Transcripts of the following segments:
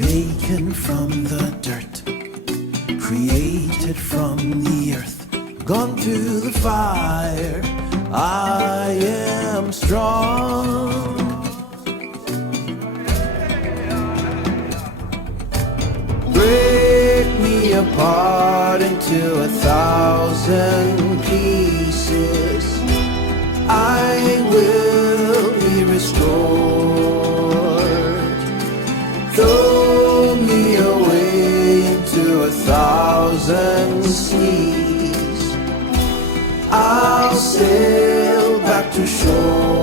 taken from the dirt, created from the earth, gone through the fire. I am strong. Break me apart into 1,000 pieces. I will be restored. Throw me away into 1,000 seas. I'll sail back to shore.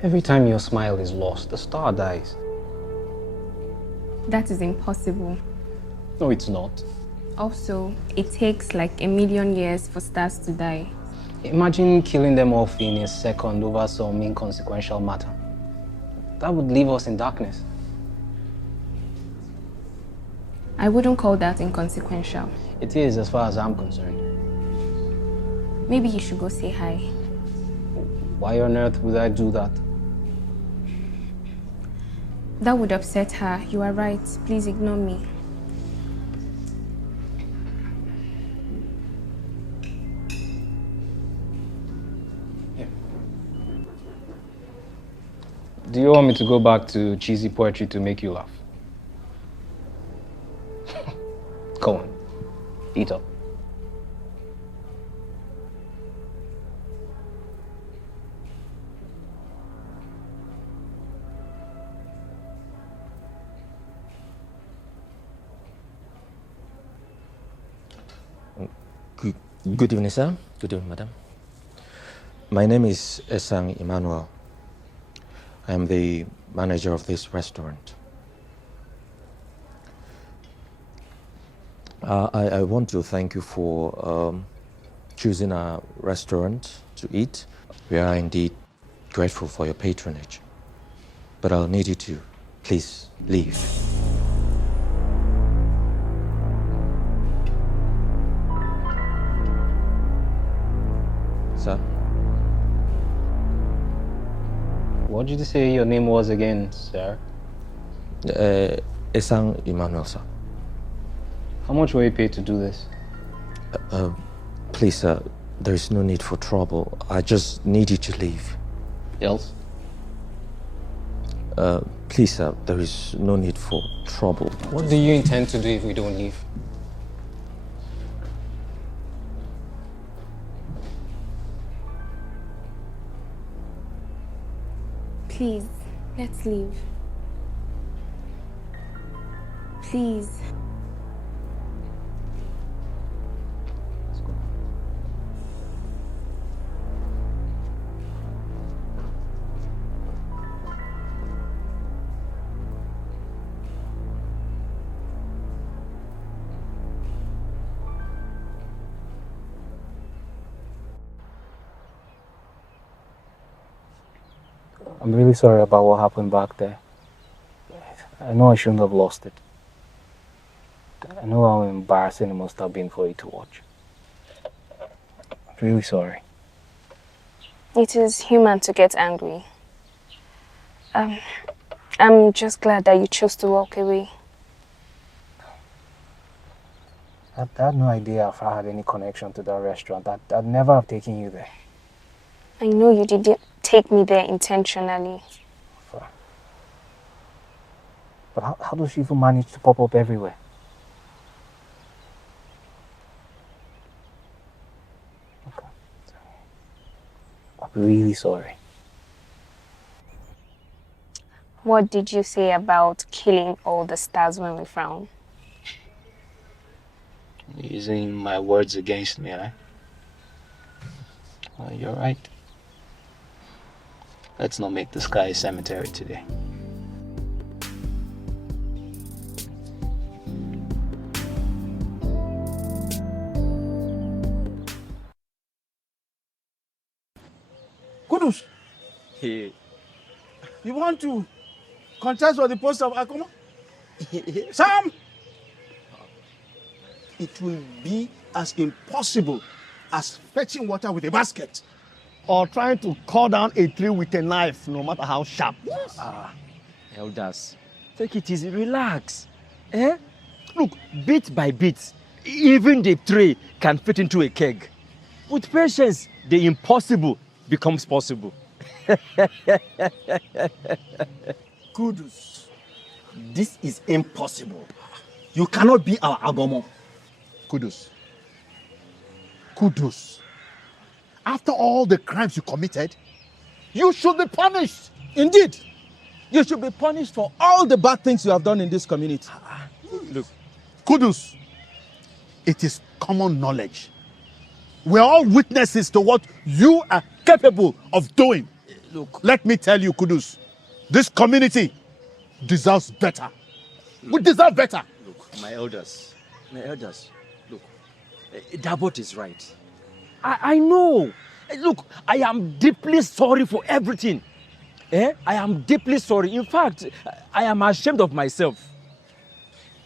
Every time your smile is lost, the star dies. That is impossible. No, it's not. Also, it takes like 1,000,000 years for stars to die. Imagine killing them off in a second over some inconsequential matter. That would leave us in darkness. I wouldn't call that inconsequential. It is, as far as I'm concerned. Maybe you should go say hi. Why on earth would I do that? That would upset her. You are right. Please ignore me. Do you want me to go back to cheesy poetry to make you laugh? Come on, eat up. Good evening, sir. Good evening, madam. My name is Esang Emmanuel. I am the manager of this restaurant. I want to thank you for choosing our restaurant to eat. We are indeed grateful for your patronage. But I'll need you to please leave. Sir? What did you say your name was again, sir? Esang Emmanuel, sir. How much were you paid to do this? Please, sir, there is no need for trouble. I just need you to leave. Else? Please, sir, there is no need for trouble. What do you intend to do if we don't leave? Please, let's leave. Please. Let's go. I'm really sorry about what happened back there. I know I shouldn't have lost it. I know how embarrassing it must have been for you to watch. Really sorry. It is human to get angry. I'm just glad that you chose to walk away. I had no idea if I had any connection to that restaurant. I'd never have taken you there. I know you didn't take me there intentionally. But how does she even manage to pop up everywhere? Okay. I'm really sorry. What did you say about killing all the stars when we frown? Using my words against me, right? Well, you're right. Let's not make the sky a cemetery today. Hey. You want to contest for the post of Agomo? Sam! It will be as impossible as fetching water with a basket. Or trying to cut down a tree with a knife, no matter how sharp. Yes. Elders, take it easy, relax. Eh? Look, bit by bit, even the tree can fit into a keg. With patience, the impossible becomes possible. Kudus. This is impossible. You cannot be our Agomo. Kudus. Kudus. After all the crimes you committed, you should be punished. Indeed. You should be punished for all the bad things you have done in this community. Look, Kudus, it is common knowledge. We're all witnesses to what you are capable of doing. Look, let me tell you, Kudus, this community deserves better. We deserve better. Look, my elders, look, Dabot is right. I know. Look, I am deeply sorry for everything. I am deeply sorry. In fact, I am ashamed of myself.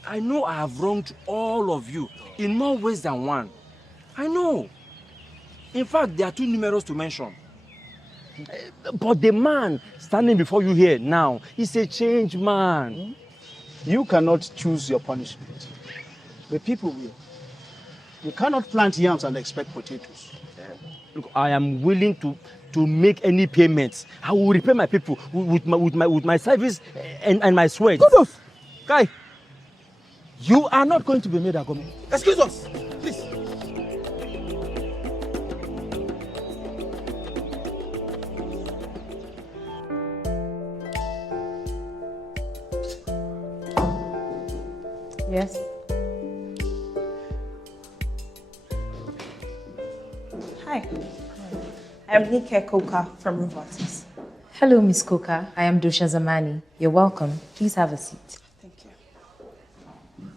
I know I have wronged all of you in more ways than one. I know. In fact, they are too numerous to mention. But the man standing before you here now is a changed man. You cannot choose your punishment. The people will. You cannot plant yams and expect potatoes. Look, I am willing to make any payments. I will repay my people with my service and my sweat. Good. Guy, you are not going to be made Agomo. Excuse us, please. Yes. Hi. I'm Nike Koka from Robotics. Hello, Miss Koka. I am Dosha Zamani. You're welcome. Please have a seat. Thank you.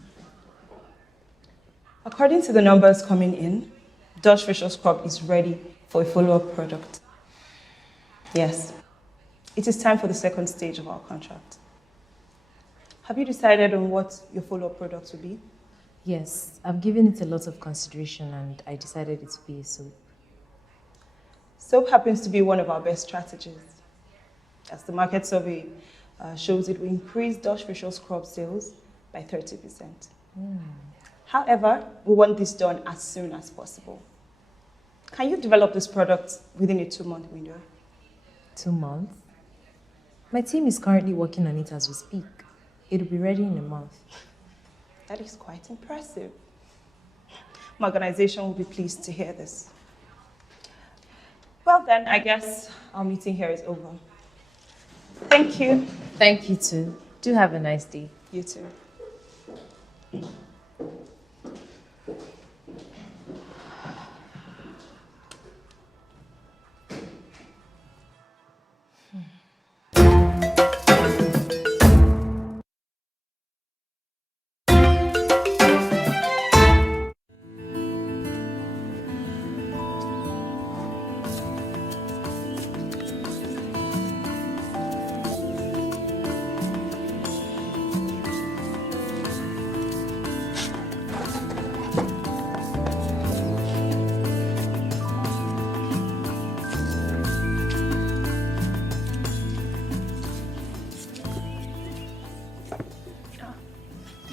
According to the numbers coming in, Dutch facial scrub is ready for a follow-up product. Yes. It is time for the second stage of our contract. Have you decided on what your follow-up product will be? Yes, I've given it a lot of consideration and I decided it would be a soap. Soap happens to be one of our best strategies. As the market survey shows, it will increase Dutch facial scrub sales by 30%. However, we want this done as soon as possible. Can you develop this product within a 2-month window? 2 months? My team is currently working on it as we speak. It will be ready in a month. That is quite impressive. My organization will be pleased to hear this. Well then, I guess our meeting here is over. Thank you. Thank you too. Do have a nice day. You too.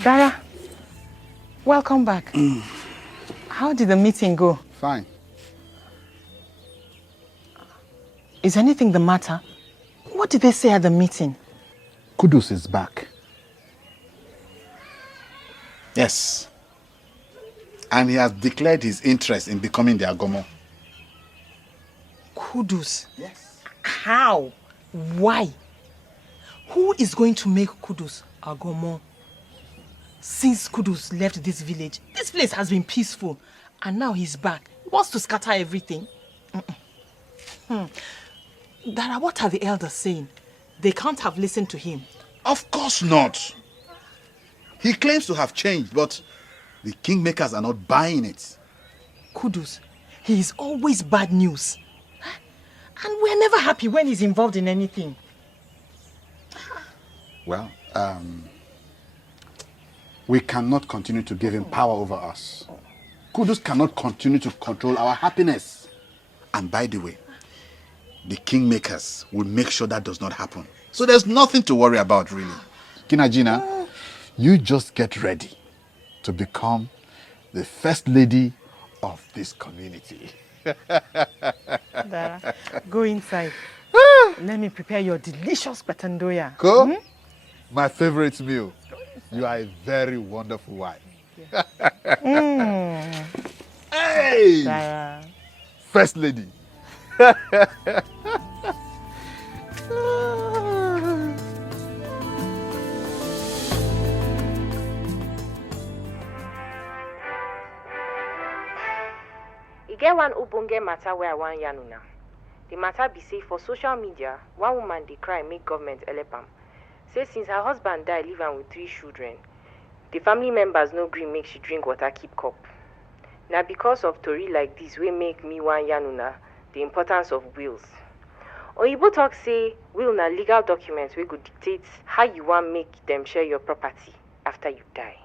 Dara, welcome back. How did the meeting go? Fine. Is anything the matter? What did they say at the meeting? Kudus is back. Yes. And he has declared his interest in becoming the Agomo. Kudus? Yes. How? Why? Who is going to make Kudus Agomo? Since Kudus left this village, this place has been peaceful. And now he's back. He wants to scatter everything. Dara, what are the elders saying? They can't have listened to him. Of course not. He claims to have changed, but the kingmakers are not buying it. Kudus, he is always bad news. And we're never happy when he's involved in anything. Well, we cannot continue to give him power over us. Kudus cannot continue to control our happiness. And by the way, the kingmakers will make sure that does not happen. So there's nothing to worry about, really. Kinajina, you just get ready to become the first lady of this community. Dara, go inside. Let me prepare your delicious patandoya. Go? My favorite meal. You are a very wonderful wife. Hey! Dara. First lady. E get one ogbonge matter where I wan yarn una. The matter be say for social media, one woman dey cry make government help am. Say since her husband die, leave am with 3 children. The family members no gree make she drink water keep cup. Na because of tori like this wey make me wan yarn una the importance of wills. Oyibo talk say will na legal document wey go dictate how you wan make dem share your property after you die.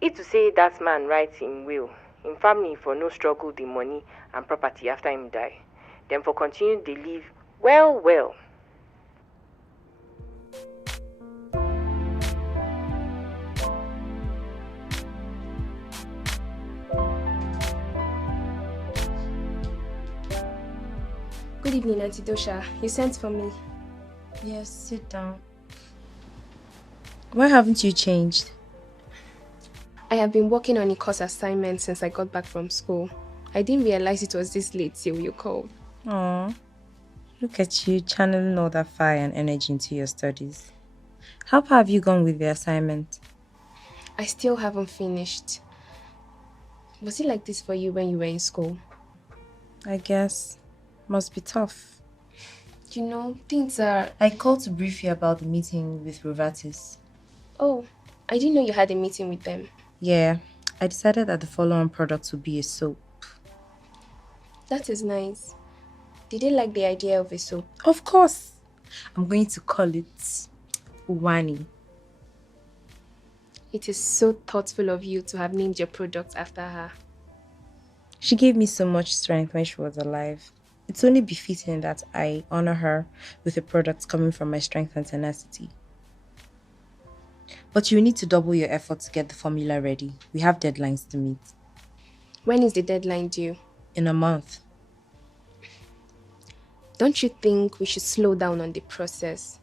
If to say that man write im will, im family for no struggle the money and property after him die, dem for continue dey live well well. Good evening, Auntie Dosha. You sent for me. Yes, sit down. Why haven't you changed? I have been working on a course assignment since I got back from school. I didn't realize it was this late till you called. Aw, look at you channeling all that fire and energy into your studies. How far have you gone with the assignment? I still haven't finished. Was it like this for you when you were in school? I guess. Must be tough. You know, things are... I called to brief you about the meeting with Rovatis. Oh, I didn't know you had a meeting with them. Yeah, I decided that the follow-on product would be a soap. That is nice. Did they like the idea of a soap? Of course. I'm going to call it Uwani. It is so thoughtful of you to have named your product after her. She gave me so much strength when she was alive. It's only befitting that I honor her with a product coming from my strength and tenacity. But you need to double your effort to get the formula ready. We have deadlines to meet. When is the deadline due? In a month. Don't you think we should slow down on the process?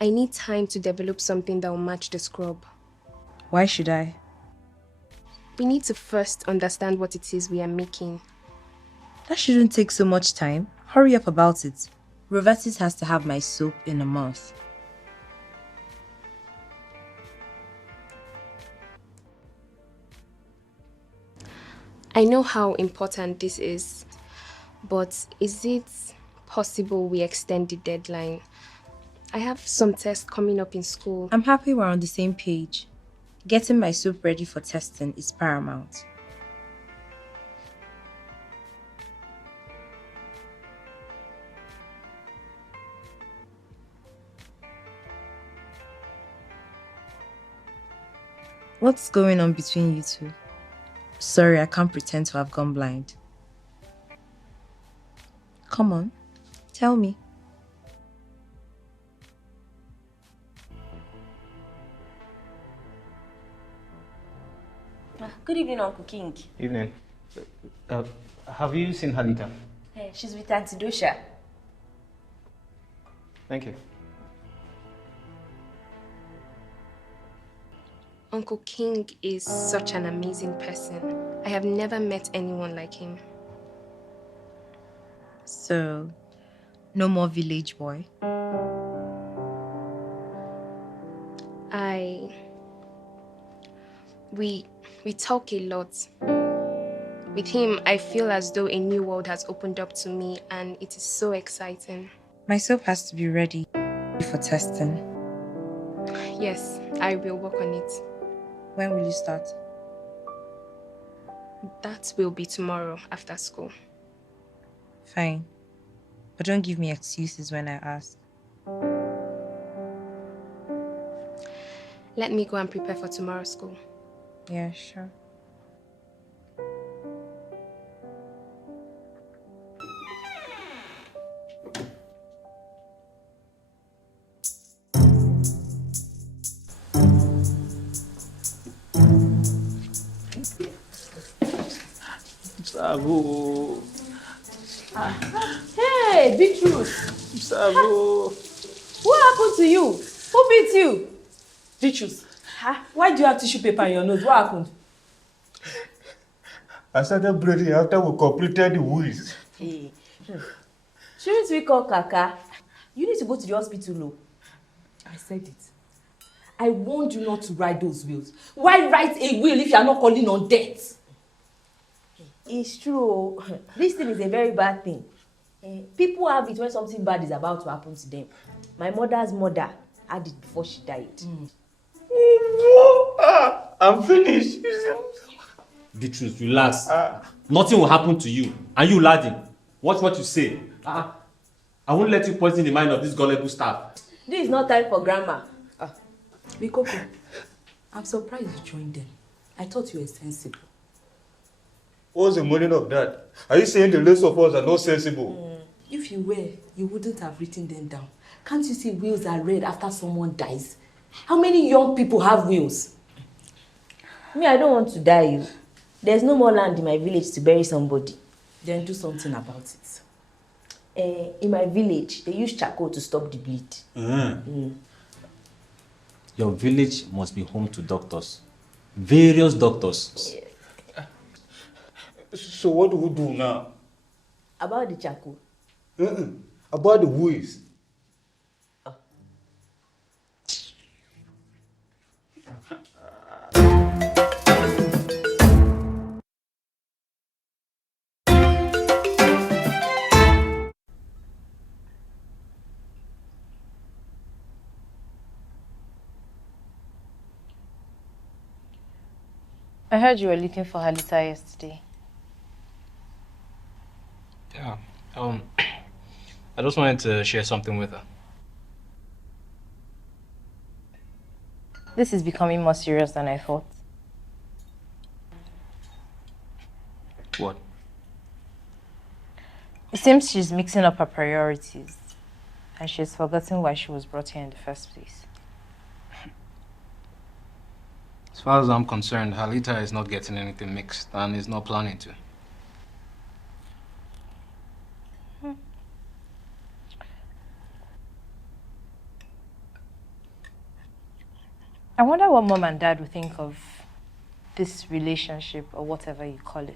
I need time to develop something that will match the scrub. Why should I? We need to first understand what it is we are making. That shouldn't take so much time. Hurry up about it. Rovatis has to have my soap in a month. I know how important this is, but is it possible we extend the deadline? I have some tests coming up in school. I'm happy we're on the same page. Getting my soap ready for testing is paramount. What's going on between you two? Sorry, I can't pretend to have gone blind. Come on, tell me. Good evening, Uncle King. Evening. Have you seen Halita? Hey, she's with Auntie Dosha. Thank you. Uncle King is such an amazing person. I have never met anyone like him. So, no more village boy? We talk a lot. With him, I feel as though a new world has opened up to me and it is so exciting. My soap has to be ready for testing. Yes, I will work on it. When will you start? That will be tomorrow after school. Fine. But don't give me excuses when I ask. Let me go and prepare for tomorrow's school. Yeah, sure. Bravo. Hey, Beatrice! Bravo. What happened to you? Who beat you? Beatrice, why do you have tissue paper in your nose? What happened? I started bleeding after we completed the wheels. Hey. Shouldn't we call Kaka? You need to go to the hospital, no? I said it. I warned you not to ride those wheels. Why write a will if you are not calling on death? It's true. This thing is a very bad thing. People have it when something bad is about to happen to them. My mother's mother had it before she died. I'm finished. Beatrice, relax. Nothing will happen to you. And you, laddie, watch what you say. I won't let you poison the mind of this gullible staff. This is not time for grammar. Bikoko, I'm surprised you joined them. I thought you were sensible. What's the meaning of that? Are you saying the rest of us are not sensible? If you were, you wouldn't have written them down. Can't you see wills are read after someone dies? How many young people have wills? Me, I don't want to die. There's no more land in my village to bury somebody. Then do something about it. In my village, they use charcoal to stop the bleed. Your village must be home to doctors. Various doctors. So what do we do now? About the charcoal? About the wheels. I heard you were looking for Halita yesterday. Yeah. I just wanted to share something with her. This is becoming more serious than I thought. What? It seems she's mixing up her priorities, and she's forgotten why she was brought here in the first place. As far as I'm concerned, Halita is not getting anything mixed and is not planning to. I wonder what Mom and Dad would think of this relationship, or whatever you call it.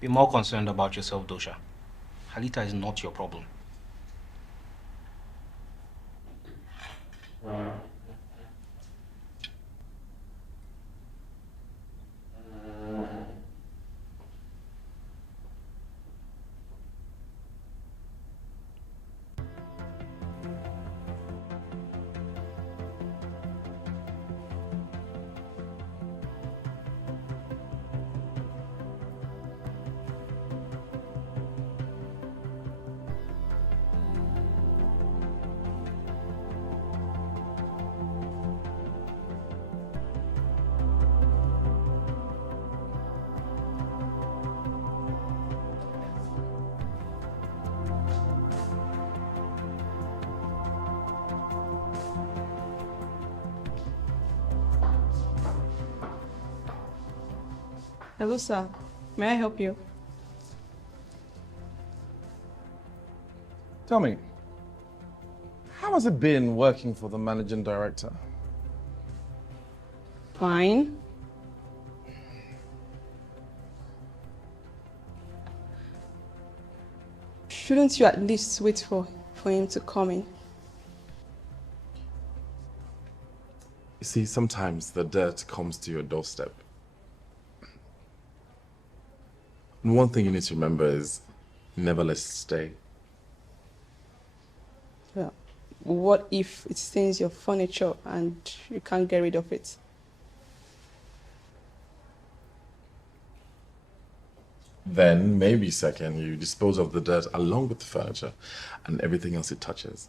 Be more concerned about yourself, Dosha. Halita is not your problem. Hello, sir. May I help you? Tell me, how has it been working for the managing director? Fine. Shouldn't you at least wait for him to come in? You see, sometimes the dirt comes to your doorstep. And one thing you need to remember is never let it stay. Well, what if it stains your furniture and you can't get rid of it? Then, maybe second, you dispose of the dirt along with the furniture and everything else it touches.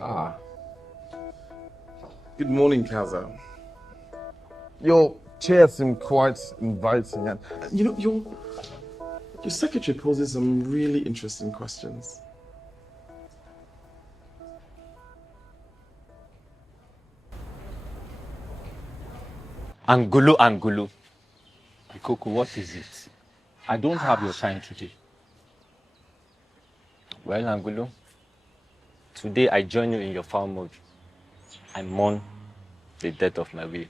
Ah. Good morning, Kaza. Your chair seemed quite inviting, and you know, your secretary poses some really interesting questions. Angulu, Angulu. Ikoko, what is it? I don't have your time today. Well, Angulu, today I join you in your foul mode. I mourn the death of my will.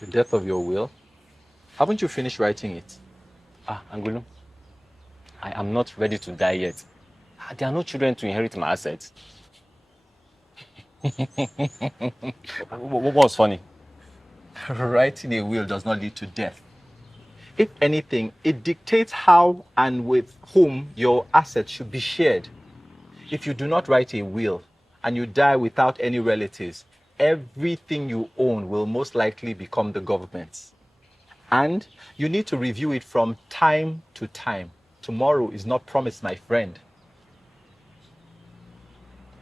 The death of your will? Haven't you finished writing it? Angulu, I am not ready to die yet. There are no children to inherit my assets. What was funny? Writing a will does not lead to death. If anything, it dictates how and with whom your assets should be shared. If you do not write a will and you die without any relatives, everything you own will most likely become the government's. And you need to review it from time to time. Tomorrow is not promised, my friend.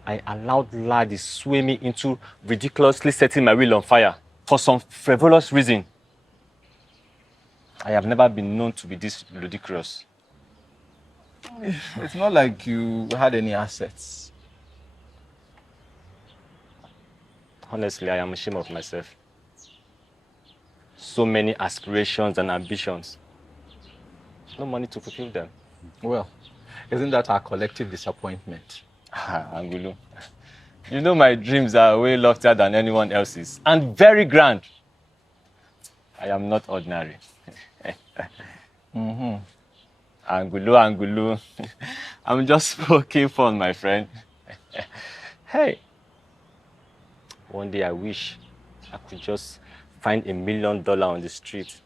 I allowed Ladi sway me into ridiculously setting my will on fire for some frivolous reason. I have never been known to be this ludicrous. It's not like you had any assets. Honestly, I am ashamed of myself. So many aspirations and ambitions. No money to fulfill them. Well, isn't that our collective disappointment? Angulu, you know my dreams are way loftier than anyone else's and very grand. I am not ordinary. Mm-hmm. Angulu. I'm just poking fun, my friend. Hey, one day I wish I could just find $1 million on the street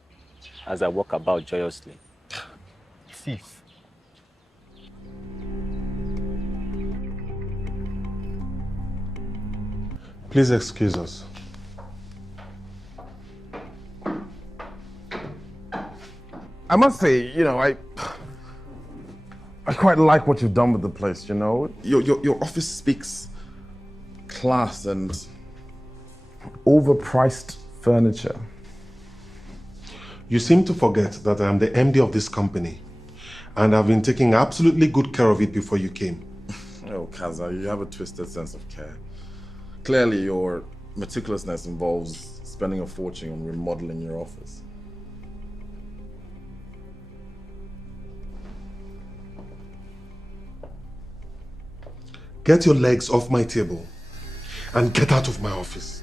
as I walk about joyously. Thief. Please excuse us. I must say, you know, I quite like what you've done with the place, you know. Your office speaks class and overpriced furniture. You seem to forget that I am the MD of this company, and I've been taking absolutely good care of it before you came. Oh, Kaza, you have a twisted sense of care. Clearly, your meticulousness involves spending a fortune on remodeling your office. Get your legs off my table and get out of my office.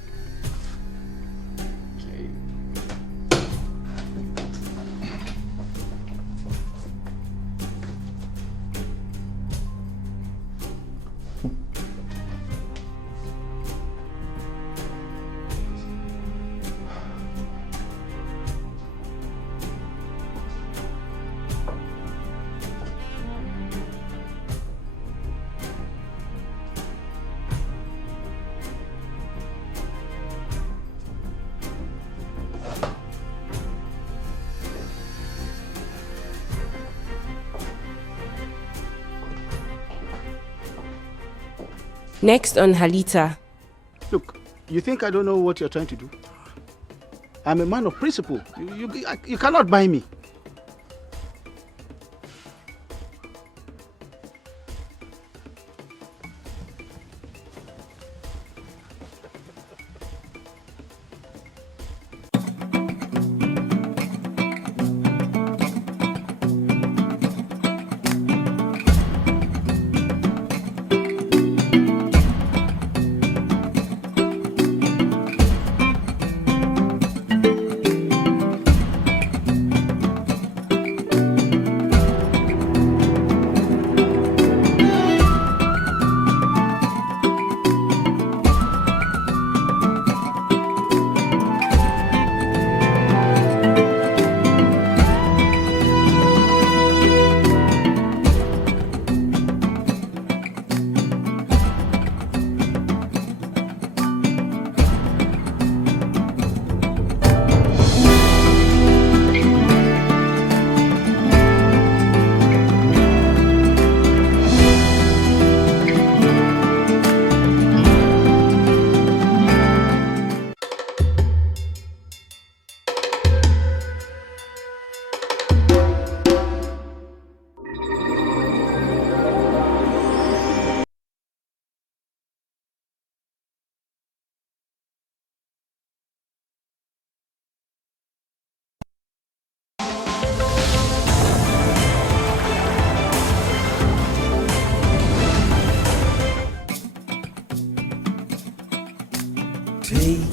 Next on Halita. Look, you think I don't know what you're trying to do? I'm a man of principle. You cannot buy me.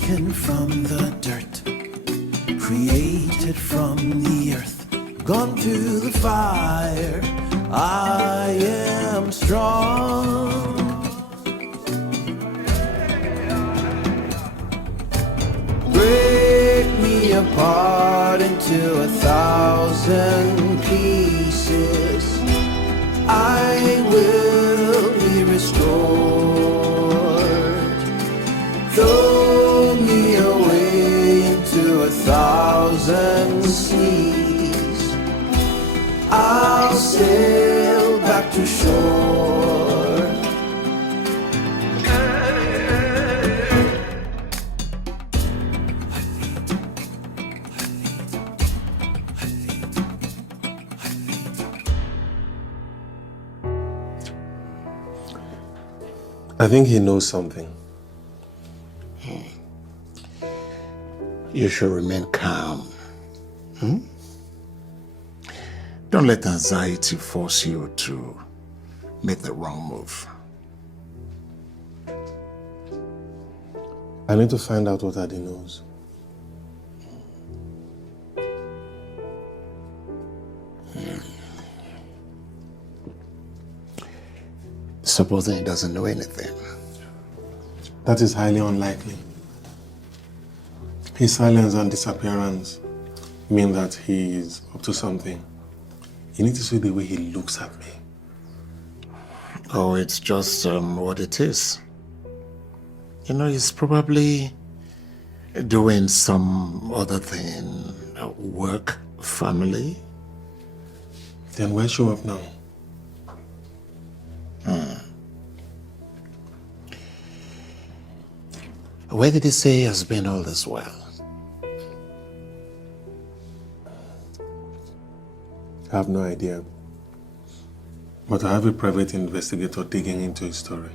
taken from the dirt, created from the earth, gone through the fire. I am strong. Break me apart into 1,000 pieces. I will be restored. Throw me away into 1,000 seas. I'll sail back to shore. I think he knows something. You should remain calm. Don't let anxiety force you to make the wrong move. I need to find out what Adi knows. Supposing he doesn't know anything. That is highly unlikely. His silence and disappearance mean that he is up to something. You need to see the way he looks at me. Oh, it's just what it is. You know, he's probably doing some other thing, work, family. Then why show up now? Where did he say he has been all this while? I have no idea. But I have a private investigator digging into his story.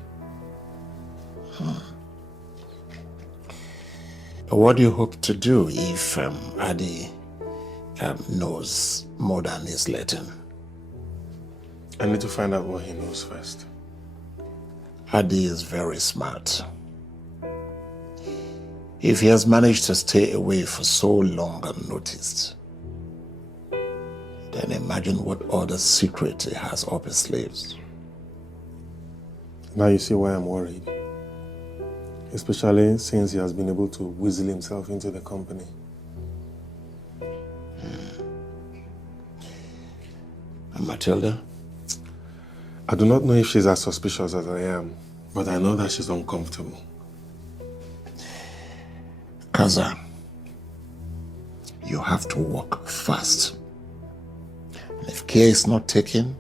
What do you hope to do if Adi knows more than he's letting? I need to find out what he knows first. Adi is very smart. If he has managed to stay away for so long unnoticed, then imagine what other secret he has up his sleeves. Now you see why I'm worried. Especially since he has been able to weasel himself into the company. And Matilda? I do not know if she's as suspicious as I am, but I know that she's uncomfortable. Kaza, you have to work fast. And if care is not taken,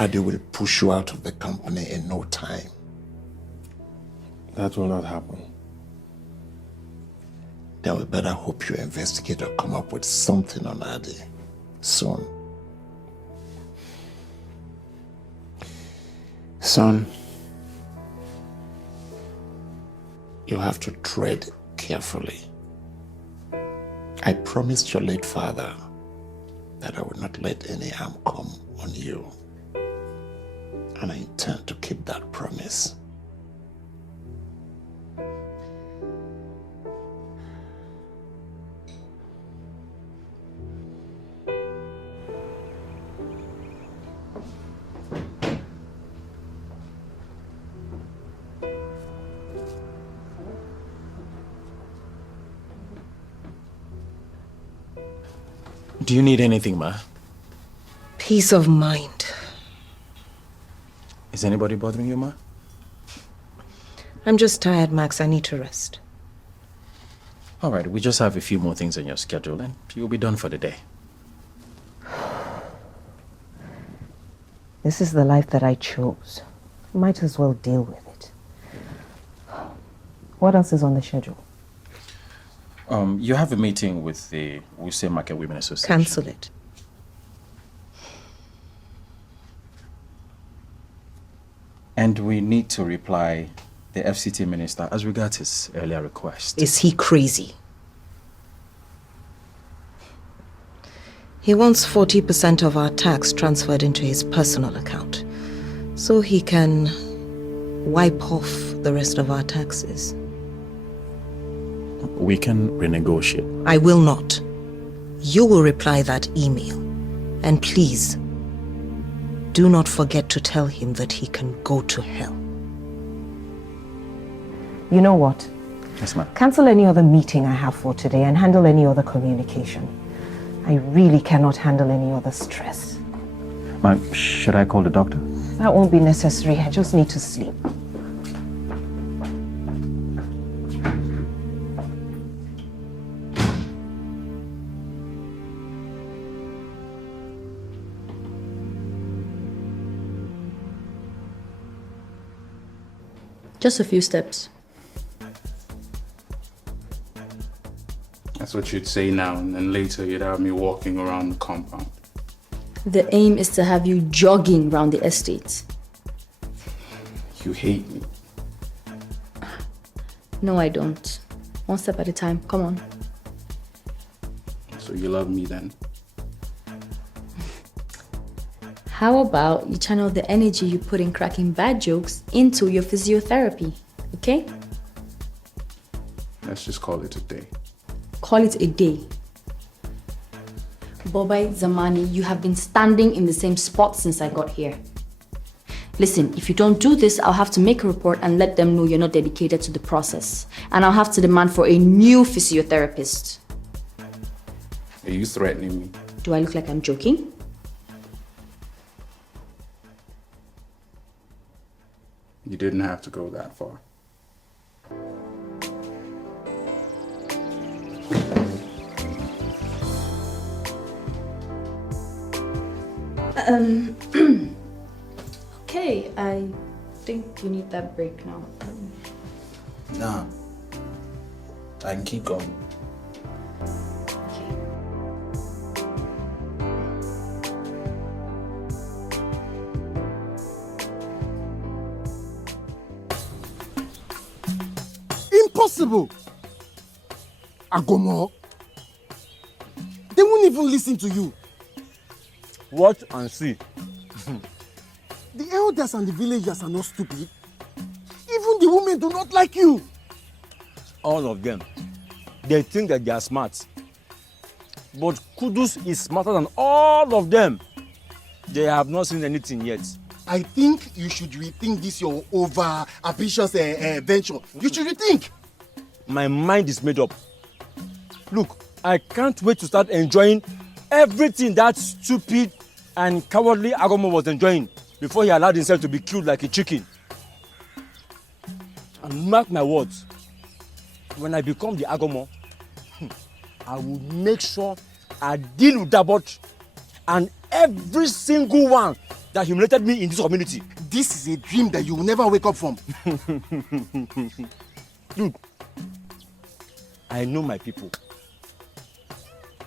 Adi will push you out of the company in no time. That will not happen. Then we better hope your investigator come up with something on Adi soon. Son, you have to tread carefully. I promised your late father that I would not let any harm come on you. And I intend to keep that promise. Do you need anything, Ma? Peace of mind. Is anybody bothering you, Ma? I'm just tired, Max. I need to rest. All right, we just have a few more things on your schedule and you'll be done for the day. This is the life that I chose. Might as well deal with it. What else is on the schedule? You have a meeting with the Wuse Market Women Association. Cancel it. And we need to reply the FCT minister as regards his earlier request. Is he crazy? He wants 40% of our tax transferred into his personal account, so he can wipe off the rest of our taxes. we can renegotiate. I will not. You will reply that email. And please, do not forget to tell him that he can go to hell. You know what? Yes, ma'am. Cancel any other meeting I have for today and handle any other communication. I really cannot handle any other stress. Ma'am, should I call the doctor? That won't be necessary. I just need to sleep. Just a few steps. That's what you'd say now, and then later you'd have me walking around the compound. The aim is to have you jogging around the estate. You hate me. No, I don't. One step at a time. Come on. So you love me then? How about you channel the energy you put in cracking bad jokes into your physiotherapy, okay? Let's just call it a day. Call it a day. Bobai Zamani, you have been standing in the same spot since I got here. Listen, if you don't do this, I'll have to make a report and let them know you're not dedicated to the process. And I'll have to demand for a new physiotherapist. Are you threatening me? Do I look like I'm joking? You didn't have to go that far. Okay, I think you need that break now. Nah. I can keep going. Impossible! Agomo. They won't even listen to you. Watch and see. The elders and the villagers are not stupid. Even the women do not like you. All of them. They think that they are smart. But Kudus is smarter than all of them. They have not seen anything yet. I think you should rethink this your over ambitious venture. You should rethink. My mind is made up. Look, I can't wait to start enjoying everything that stupid and cowardly Agomo was enjoying before he allowed himself to be killed like a chicken. And mark my words, when I become the Agomo, I will make sure I deal with Dabot and every single one that humiliated me in this community. This is a dream that you will never wake up from. Look, I know my people.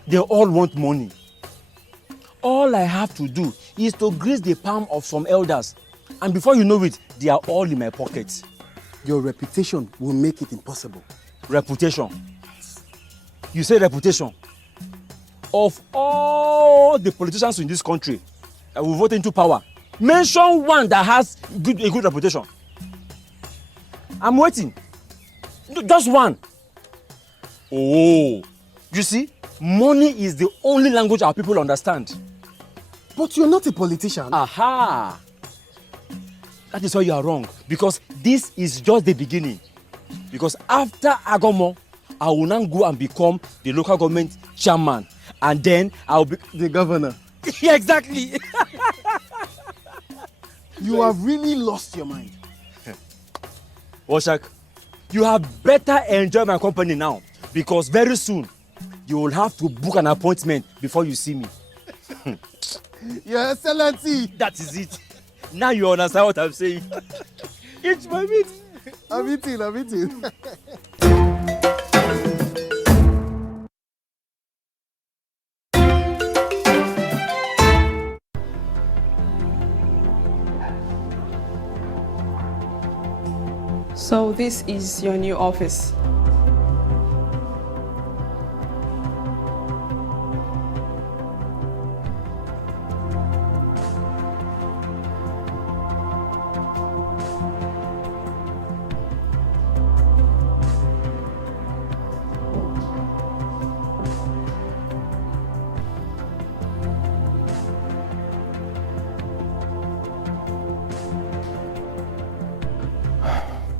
They all want money. All I have to do is to grease the palm of some elders. And before you know it, they are all in my pockets. Your reputation will make it impossible. Reputation? You say reputation? Of all the politicians in this country that will vote into power, mention one that has a good reputation. I'm waiting. Just one. Oh, you see, money is the only language our people understand. But you're not a politician. Aha! That is why you are wrong. Because this is just the beginning. Because after Agomo, I will now go and become the local government chairman. And then I'll be the governor. Yeah, exactly. You have really lost your mind. Oshak, you have better enjoy my company now. Because very soon, you will have to book an appointment before you see me. Your Excellency. That is it. Now you understand what I'm saying. It's my meat. I'm eating. So this is your new office.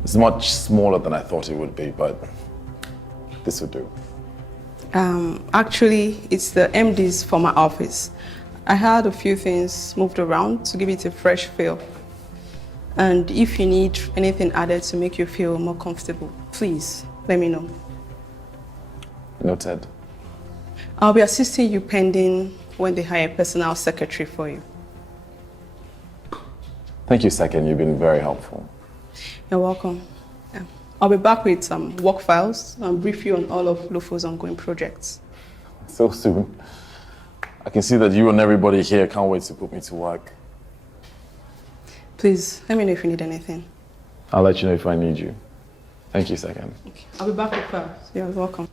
It's much smaller than I thought it would be, but this would do. Actually, it's the MD's former office. I had a few things moved around to give it a fresh feel. And if you need anything added to make you feel more comfortable, please let me know. Noted. I'll be assisting you pending when they hire a personal secretary for you. Thank you, Second. You've been very helpful. You're welcome. Yeah. I'll be back with some work files and brief you on all of Lufo's ongoing projects. So soon. I can see that you and everybody here can't wait to put me to work. Please, let me know if you need anything. I'll let you know if I need you. Thank you, Second. Okay. I'll be back with files. You're welcome.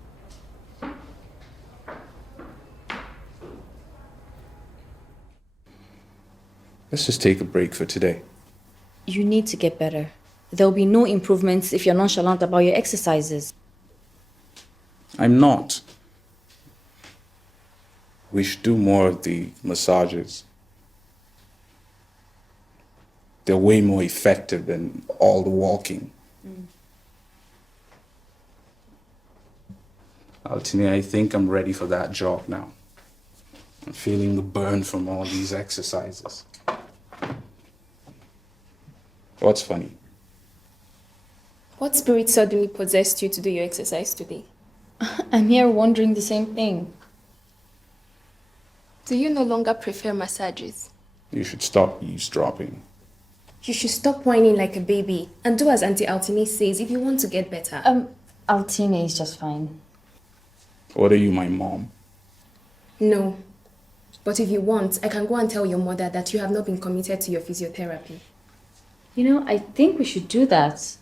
Let's just take a break for today. You need to get better. There will be no improvements if you're nonchalant about your exercises. I'm not. We should do more of the massages. They're way more effective than all the walking. Altine, I think I'm ready for that job now. I'm feeling the burn from all these exercises. What's funny? What spirit suddenly possessed you to do your exercise today? I'm here wondering the same thing. Do you no longer prefer massages? You should stop eavesdropping. You should stop whining like a baby and do as Auntie Altine says if you want to get better. Altine is just fine. What are you, my mom? No. But if you want, I can go and tell your mother that you have not been committed to your physiotherapy. You know, I think we should do that.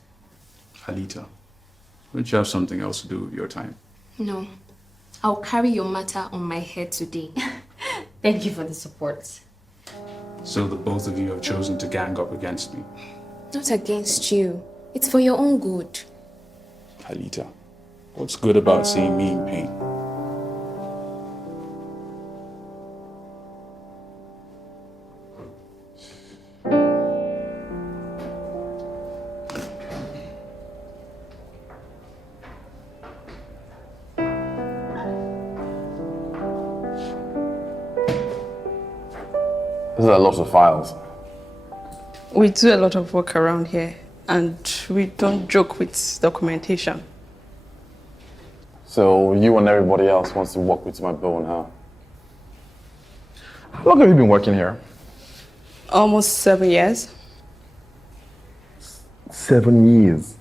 Halita, don't you have something else to do with your time? No. I'll carry your matter on my head today. Thank you for the support. So the both of you have chosen to gang up against me. Not against you. It's for your own good. Halita, what's good about seeing me in pain? These are a lot of files. We do a lot of work around here, and we don't joke with documentation. So you and everybody else wants to walk me to my bone, huh? How long have you been working here? Almost 7 years. 7 years.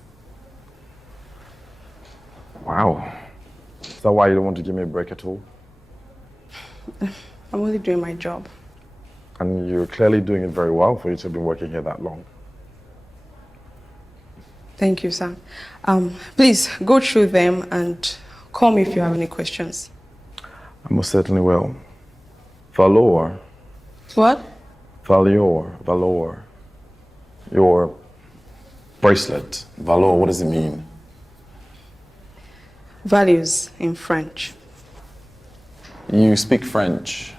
Wow. Is that why you don't want to give me a break at all? I'm only doing my job. And you're clearly doing it very well for you to have been working here that long. Thank you, sir. Please go through them and call me if you have any questions. I most certainly will. Valor. What? Valor. Your bracelet. Valor, what does it mean? Values in French. You speak French?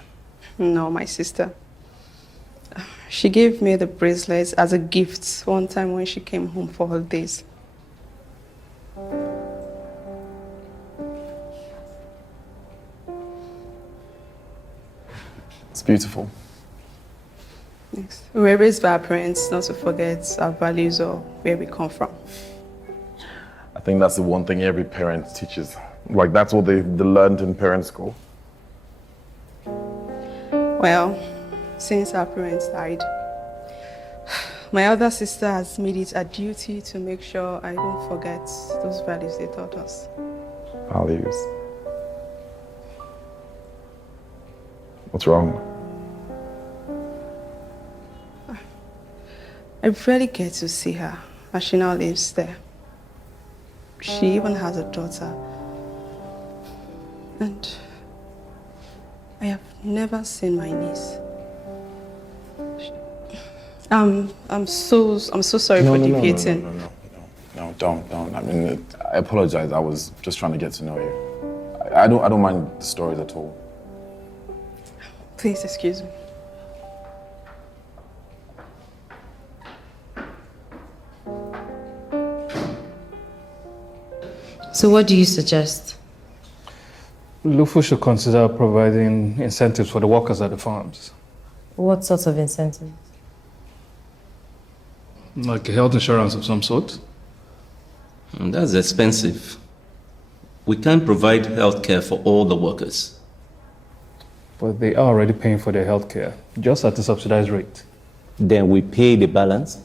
No, my sister. She gave me the bracelets as a gift one time when she came home for holidays. It's beautiful. Yes. We were raised by our parents not to forget our values or where we come from. I think that's the one thing every parent teaches. Like, that's what they learned in parent school. Well, since our parents died, my other sister has made it a duty to make sure I don't forget those values they taught us. Values. What's wrong? I rarely get to see her, as she now lives there. She even has a daughter. And I have never seen my niece. I'm so sorry for deviating. No, don't. I mean, I apologize. I was just trying to get to know you. I don't mind the stories at all. Please excuse me. So what do you suggest? Lufu should consider providing incentives for the workers at the farms. What sorts of incentives? Like a health insurance of some sort. That's expensive. We can't provide health care for all the workers. But they are already paying for their health care, just at a subsidized rate. Then we pay the balance.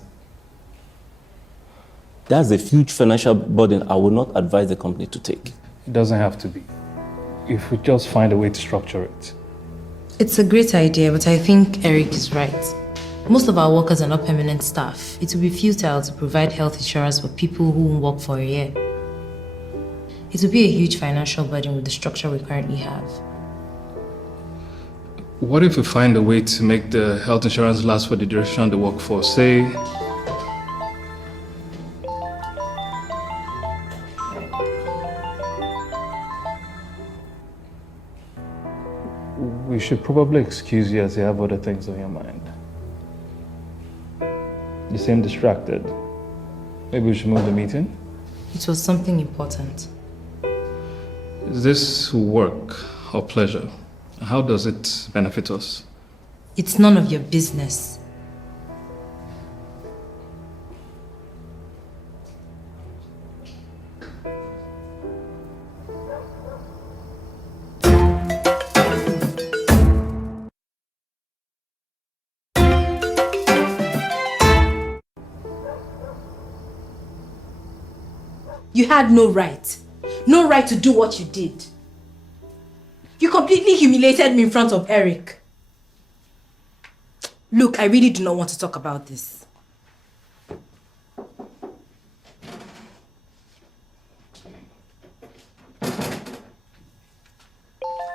That's a huge financial burden I would not advise the company to take. It doesn't have to be. If we just find a way to structure it. It's a great idea, but I think Eric is right. Most of our workers are not permanent staff. It would be futile to provide health insurance for people who won't work for a year. It would be a huge financial burden with the structure we currently have. What if we find a way to make the health insurance last for the duration of the workforce? Say, we should probably excuse you as you have other things on your mind. You seem distracted. Maybe we should move the meeting? It was something important. Is this work or pleasure? How does it benefit us? It's none of your business. You had no right. No right to do what you did. You completely humiliated me in front of Eric. Look, I really do not want to talk about this.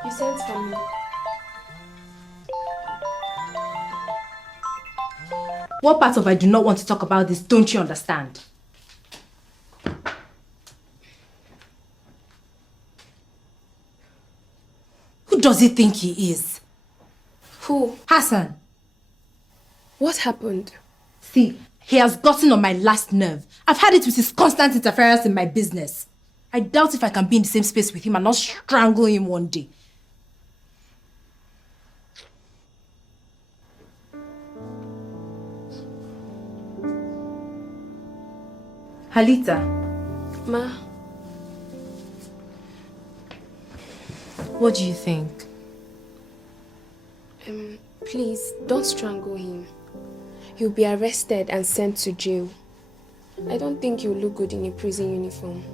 You sent for me. What part of I do not want to talk about this don't you understand? Who does he think he is? Who? Hassan. What happened? See, he has gotten on my last nerve. I've had it with his constant interference in my business. I doubt if I can be in the same space with him and not strangle him one day. Halita. Ma. What do you think? Please, don't strangle him. He'll be arrested and sent to jail. I don't think he'll look good in a prison uniform.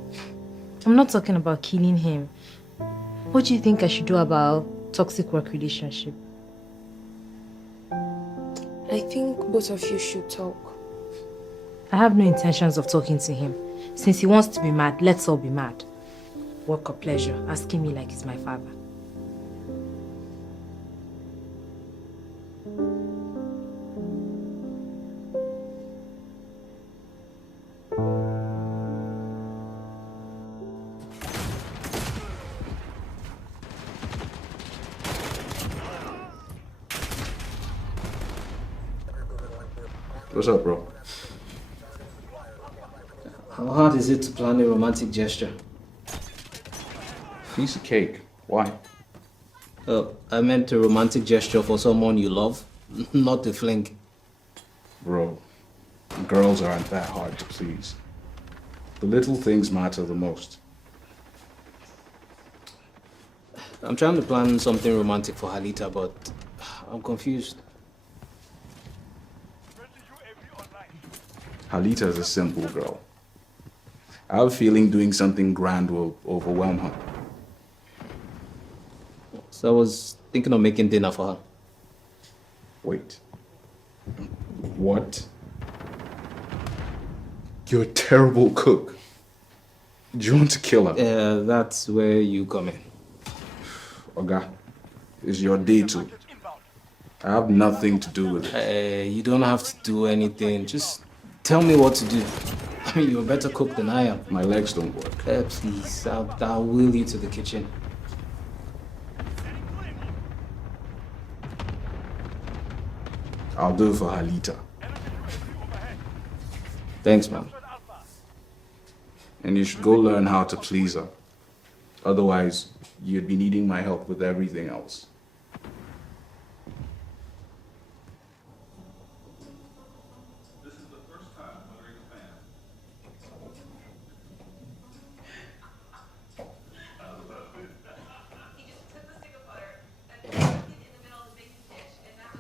I'm not talking about killing him. What do you think I should do about toxic work relationship? I think both of you should talk. I have no intentions of talking to him. Since he wants to be mad, let's all be mad. Work or pleasure, asking me like he's my father. What's up, bro? How hard is it to plan a romantic gesture? Piece of cake. Why? I meant a romantic gesture for someone you love, not a fling. Bro, girls aren't that hard to please. The little things matter the most. I'm trying to plan something romantic for Halita, but I'm confused. Halita is a simple girl. I have a feeling doing something grand will overwhelm her. So I was thinking of making dinner for her. Wait. What? You're a terrible cook. Do you want to kill her? Yeah, that's where you come in. Oga, it's your day too. I have nothing to do with it. You don't have to do anything. Just tell me what to do. I mean, you're a better cook than I am. My legs don't work. Please, I'll wheel you to the kitchen. I'll do it for Halita. Thanks, man. And you should go learn how to please her. Otherwise, you'd be needing my help with everything else.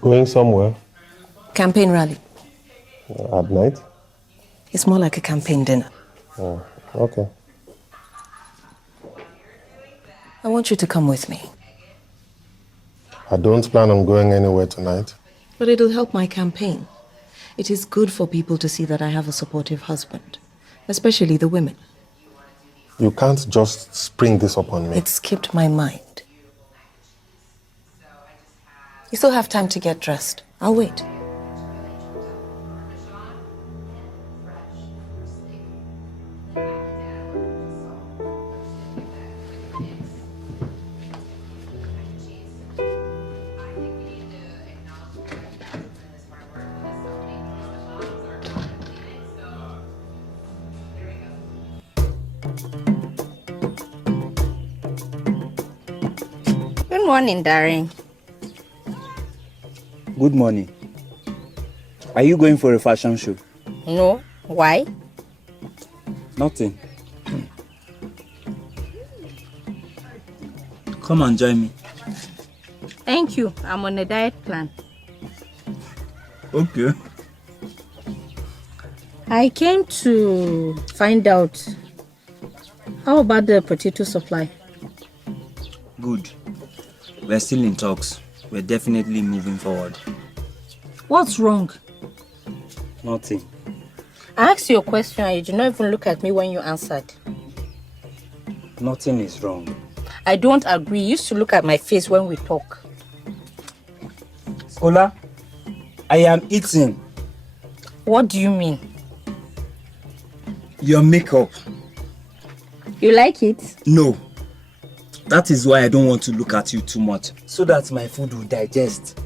Going somewhere? Campaign rally. At night? It's more like a campaign dinner. Oh, okay. I want you to come with me. I don't plan on going anywhere tonight. But it'll help my campaign. It is good for people to see that I have a supportive husband, especially the women. You can't just spring this upon me. It skipped my mind. You still have time to get dressed. I'll wait. Good morning, darling. Good morning. Are you going for a fashion show? No. Why? Nothing. Come and join me. Thank you. I'm on a diet plan. Okay. I came to find out, how about the potato supply? Good. We're still in talks. We're definitely moving forward. What's wrong? Nothing. I asked you a question and you did not even look at me when you answered. Nothing is wrong. I don't agree. You used to look at my face when we talk. Ola, I am eating. What do you mean? Your makeup. You like it? No. That is why I don't want to look at you too much, so that my food will digest.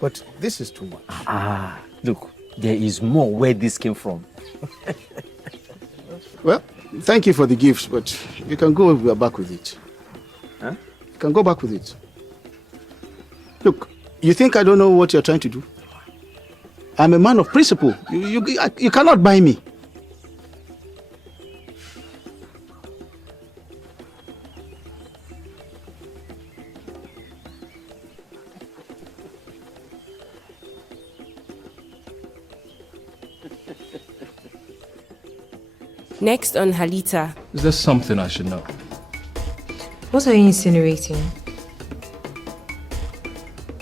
But this is too much. Look, there is more where this came from. Well, thank you for the gifts, but you can go back with it. Huh? You can go back with it. Look, you think I don't know what you're trying to do? I'm a man of principle. You cannot buy me. Next on Halita. Is there something I should know? What are you insinuating?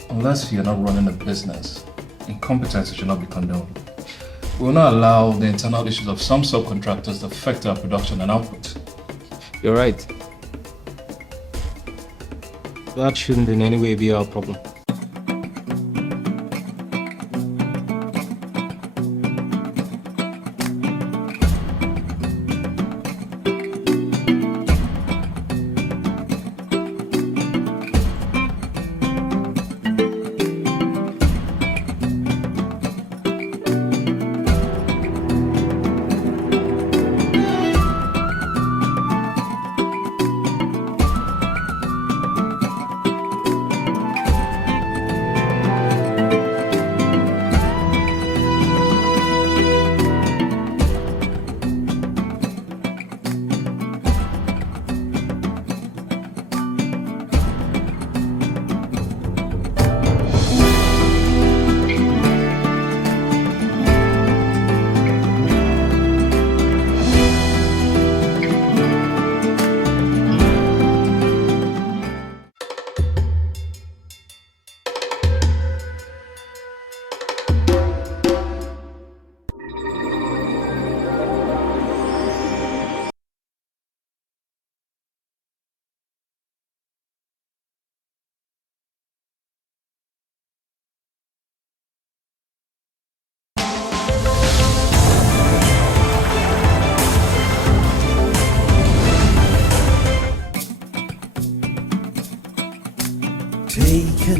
Unless you're not running a business, incompetence should not be condoned. We will not allow the internal issues of some subcontractors to affect our production and output. You're right. That shouldn't in any way be our problem.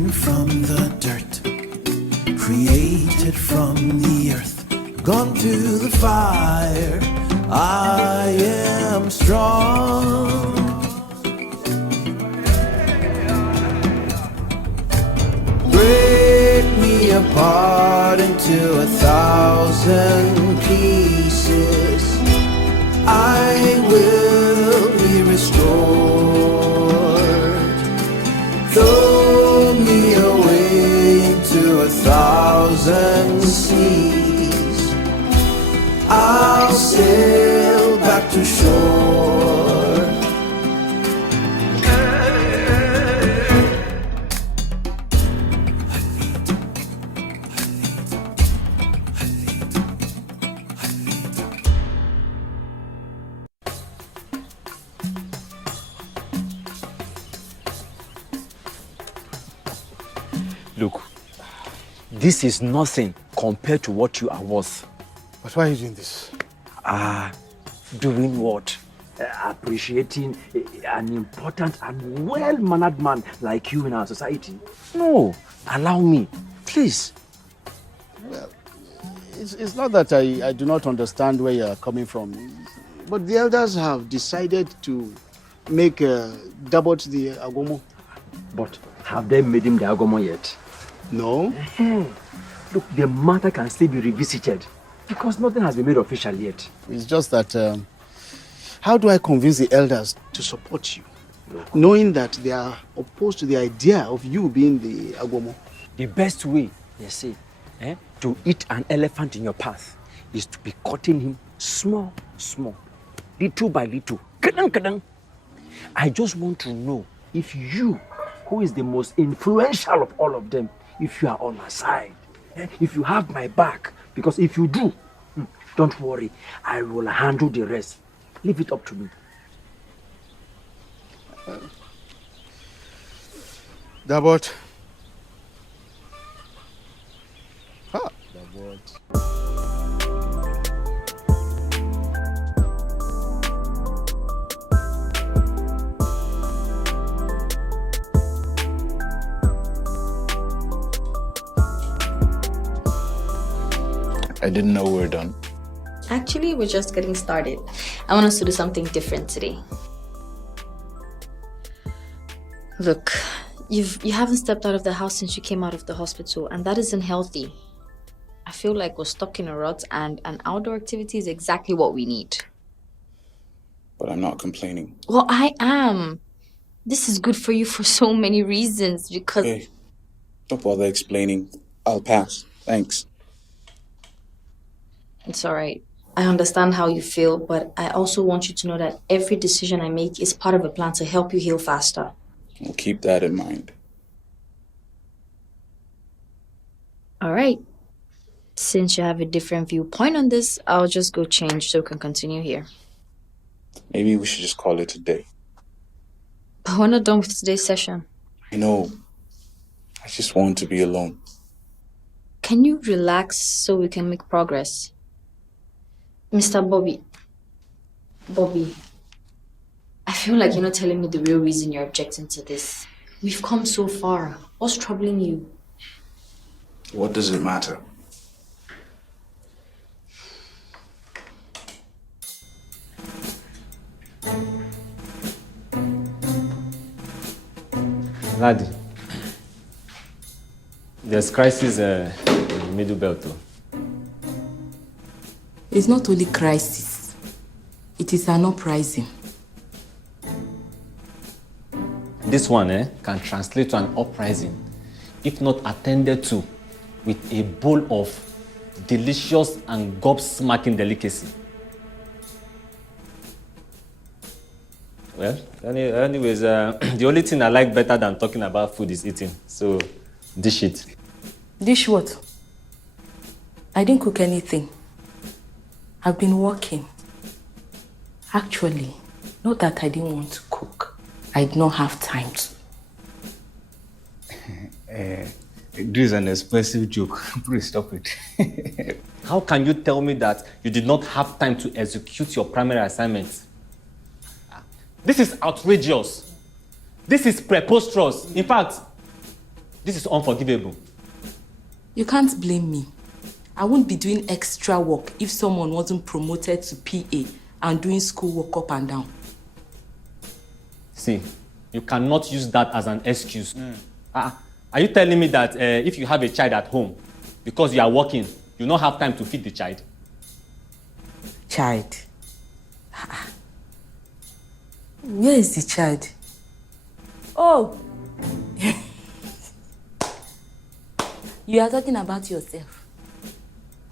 risen from the dirt, created from the earth, gone through the fire. I am strong. Break me apart into 1,000 pieces. I will be restored. Throw me away into 1,000 seas. I'll sail back to shore. Look, this is nothing compared to what you are worth. But why are you doing this? Doing what? Appreciating an important and well-mannered man like you in our society? No, allow me, please. Well, it's not that I do not understand where you are coming from, but the elders have decided to make Dabot the Agomo. But have they made him the Agomo yet? No. Look, the matter can still be revisited because nothing has been made official yet. It's just that, how do I convince the elders to support you, knowing that they are opposed to the idea of you being the Agomo? The best way, they say, to eat an elephant in your path is to be cutting him small, little by little. Kadang. I just want to know if you, who is the most influential of all of them, if you are on my side, if you have my back, because if you do, don't worry, I will handle the rest. Leave it up to me. Dabot. Dabot. I didn't know we were done. Actually, we're just getting started. I want us to do something different today. Look, you haven't stepped out of the house since you came out of the hospital, and that isn't healthy. I feel like we're stuck in a rut, and an outdoor activity is exactly what we need. But I'm not complaining. Well, I am. This is good for you for so many reasons, because... Hey, don't bother explaining. I'll pass. Thanks. It's all right. I understand how you feel, but I also want you to know that every decision I make is part of a plan to help you heal faster. We'll keep that in mind. All right. Since you have a different viewpoint on this, I'll just go change so we can continue here. Maybe we should just call it a day. But we're not done with today's session. I know. I just want to be alone. Can you relax so we can make progress? Mr. Bobby, I feel like you're not telling me the real reason you're objecting to this. We've come so far. What's troubling you? What does it matter? Laddie, there's crisis in the middle belt too. It's not only crisis, it is an uprising. This one can translate to an uprising, if not attended to with a bowl of delicious and gobsmacking delicacy. Well, anyways, the only thing I like better than talking about food is eating, so dish it. Dish what? I didn't cook anything. I've been working. Actually, not that I didn't want to cook. I did not have time to. This is an expensive joke. Please stop it. How can you tell me that you did not have time to execute your primary assignment? This is outrageous. This is preposterous. In fact, This is unforgivable. You can't blame me. I wouldn't be doing extra work if someone wasn't promoted to PA and doing schoolwork up and down. See, you cannot use that as an excuse. Are you telling me that if you have a child at home, because you are working, you don't have time to feed the child? Child? Where is the child? Oh! You are talking about yourself.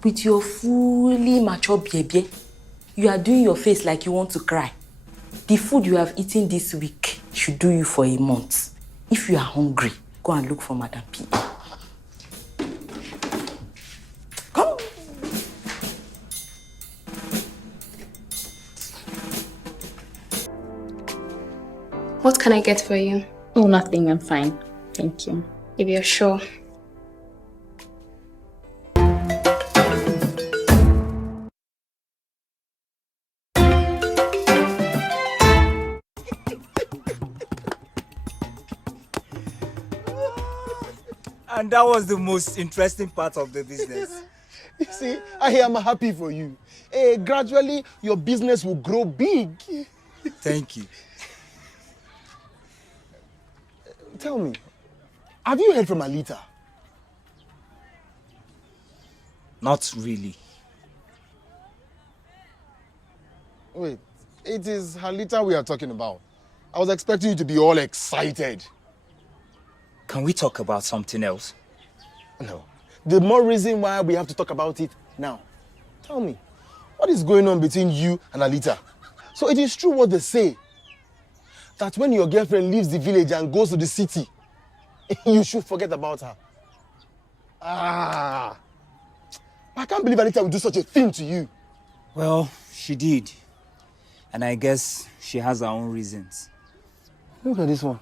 With your fully mature baby, you are doing your face like you want to cry. The food you have eaten this week should do you for a month. If you are hungry, go and look for Madam P. Come. What can I get for you? Oh, nothing. I'm fine. Thank you. If you're sure. And that was the most interesting part of the business. You see, I am happy for you. Gradually, your business will grow big. Thank you. Tell me, have you heard from Halita? Not really. Wait, it is Halita we are talking about. I was expecting you to be all excited. Can we talk about something else? No. The more reason why we have to talk about it now. Tell me, what is going on between you and Halita? So it is true what they say, that when your girlfriend leaves the village and goes to the city, you should forget about her. I can't believe Halita would do such a thing to you. Well, she did. And I guess she has her own reasons. Look at this one.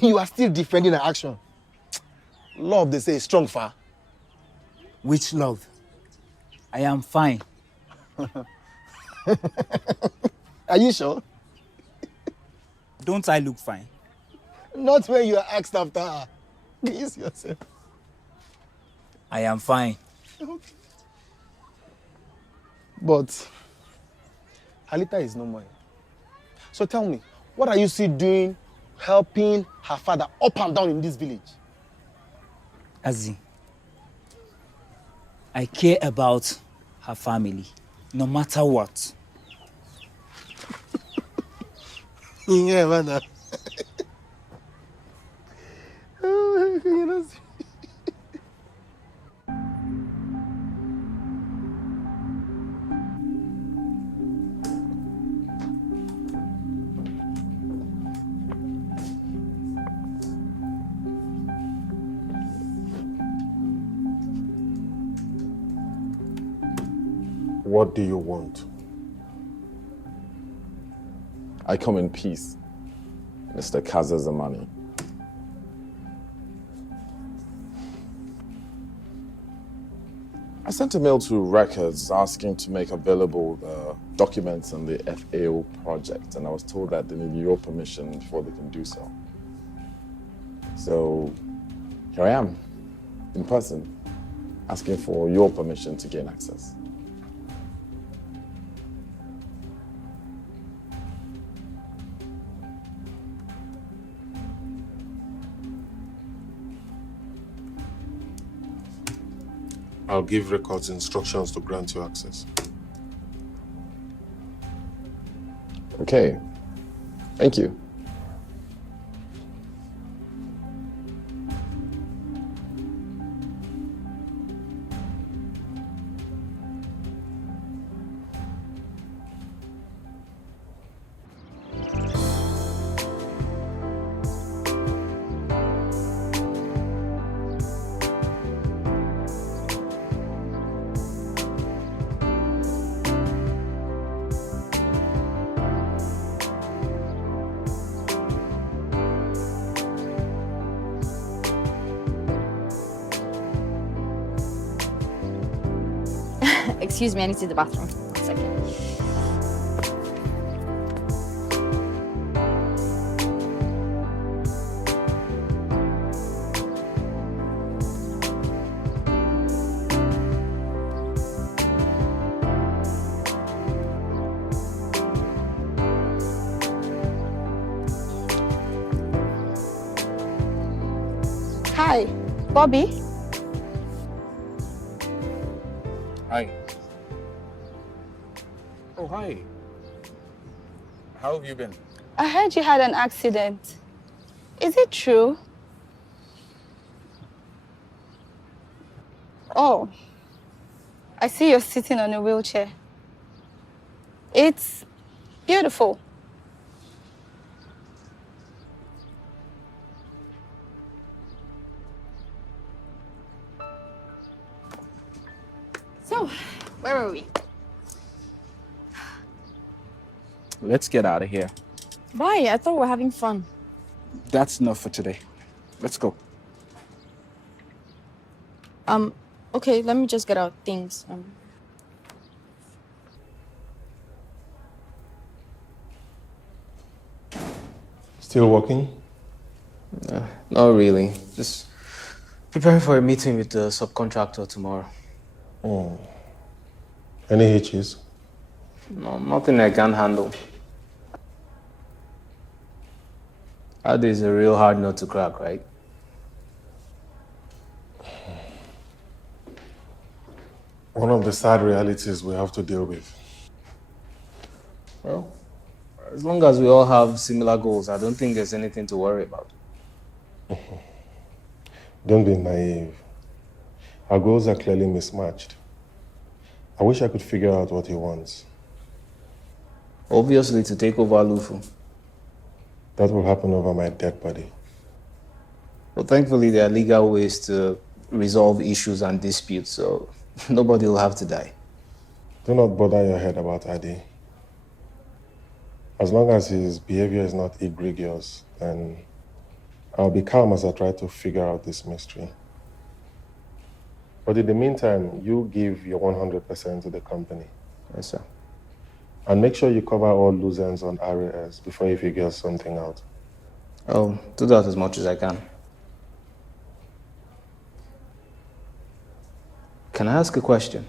You are still defending her action. Love, they say, is strong, far. Which love? I am fine. Are you sure? Don't I look fine? Not when you are asked after her. Please yourself. I am fine. Okay. But Halita is no more. So tell me, what are you still doing helping her father up and down in this village? Azzy, I care about her family, no matter what. Yeah, man. What do you want? I come in peace, Mr. Kazazamani. I sent a mail to Records asking to make available the documents on the FAO project, and I was told that they need your permission before they can do so. So here I am, in person, asking for your permission to gain access. I'll give Records instructions to grant you access. Okay, thank you. Excuse me, I need to use the bathroom. 1 second. Bobby? Hi. Oh, hi. How have you been? I heard you had an accident. Is it true? Oh, I see you're sitting on a wheelchair. It's beautiful. So, where are we? Let's get out of here. Why? I thought we were having fun. That's enough for today. Let's go. Okay, let me just get out things. Still working? Not really. Just preparing for a meeting with the subcontractor tomorrow. Oh. Any hitches? No, nothing I can't handle. That is a real hard nut to crack, right? One of the sad realities we have to deal with. Well, as long as we all have similar goals, I don't think there's anything to worry about. Don't be naive. Our goals are clearly mismatched. I wish I could figure out what he wants. Obviously, to take over Lufu. That will happen over my dead body. But thankfully, there are legal ways to resolve issues and disputes, so nobody will have to die. Do not bother your head about Adi. As long as his behavior is not egregious, then I'll be calm as I try to figure out this mystery. But in the meantime, you give your 100% to the company. Yes, sir. And make sure you cover all loose ends on RAS before he figures something out. I'll do that as much as I can. Can I ask a question?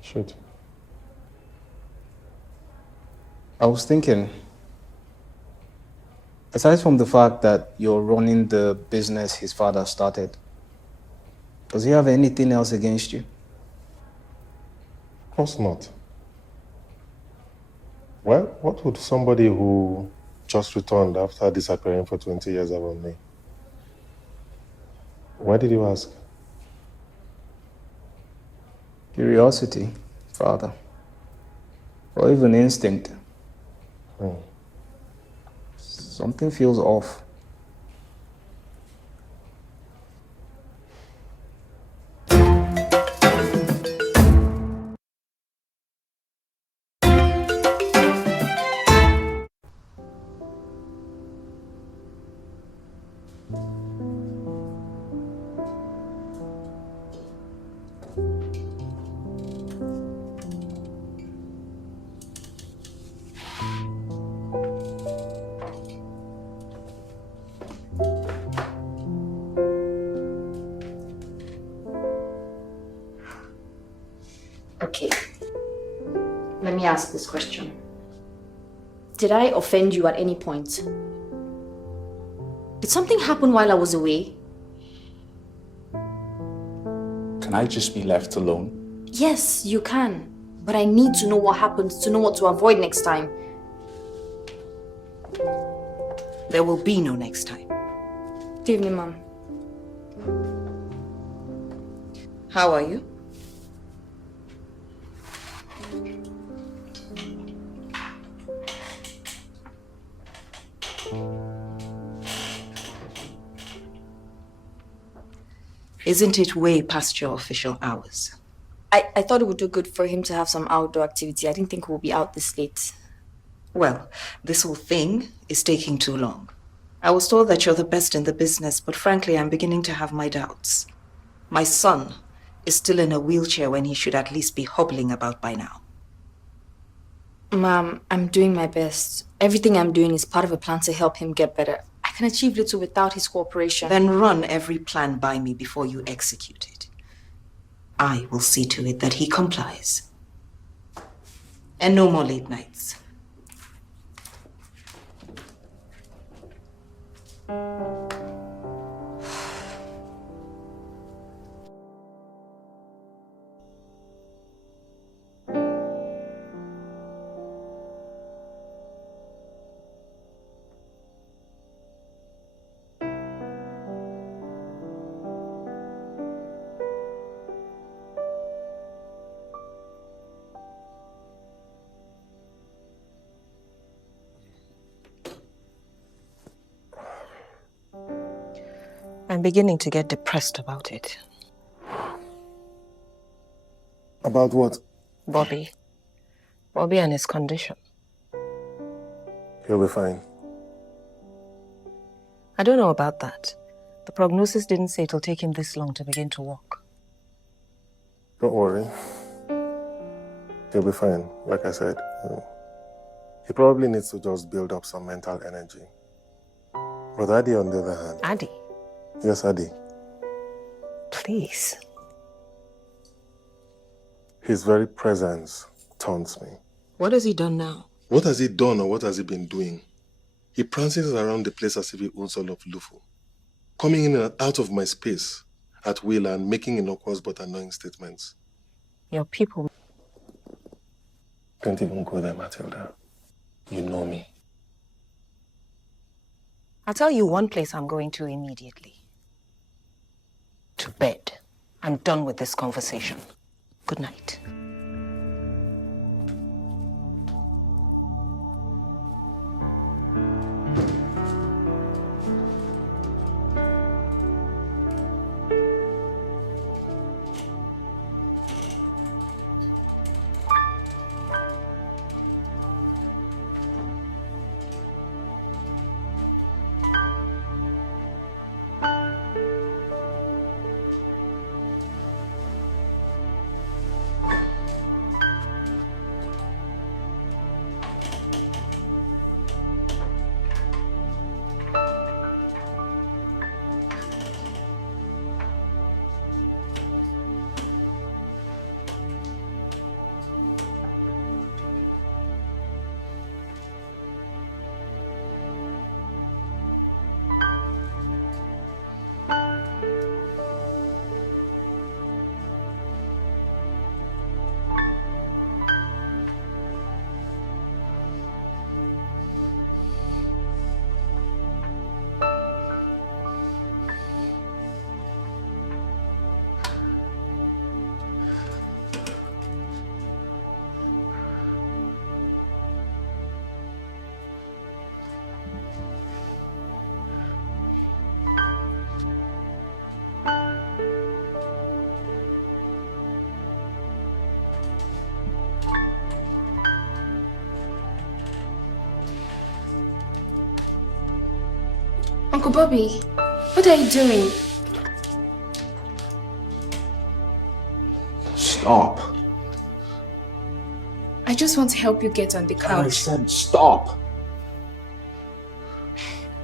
Shoot. I was thinking, aside from the fact that you're running the business his father started, does he have anything else against you? Of course not. Well, what would somebody who just returned after disappearing for 20 years have on me? Why did you ask? Curiosity, father. Or even instinct. Something feels off. Okay. Let me ask this question. Did I offend you at any point? Did something happen while I was away? Can I just be left alone? Yes, you can. But I need to know what happened to know what to avoid next time. There will be no next time. Good evening, Mom. How are you? Isn't it way past your official hours? I thought it would do good for him to have some outdoor activity. I didn't think we'll be out this late. Well, this whole thing is taking too long. I was told that you're the best in the business, but frankly, I'm beginning to have my doubts. My son is still in a wheelchair when he should at least be hobbling about by now. Mom, I'm doing my best. Everything I'm doing is part of a plan to help him get better. I can achieve little without his cooperation. Then run every plan by me before you execute it. I will see to it that he complies. And no more late nights. I'm beginning to get depressed about it. About what? Bobby. Bobby and his condition. He'll be fine. I don't know about that. The prognosis didn't say it'll take him this long to begin to walk. Don't worry. He'll be fine, like I said. He probably needs to just build up some mental energy. But Addy, on the other hand... Addy? Yes, Addy. Please. His very presence taunts me. What has he done now? What has he done or what has he been doing? He prances around the place as if he owns all of Lufu, coming in and out of my space at will and making innocuous but annoying statements. Your people... Don't even go there, Matilda. You know me. I'll tell you one place I'm going to immediately. To bed. I'm done with this conversation. Good night. Uncle Bobby, what are you doing? Stop. I just want to help you get on the couch. I said stop.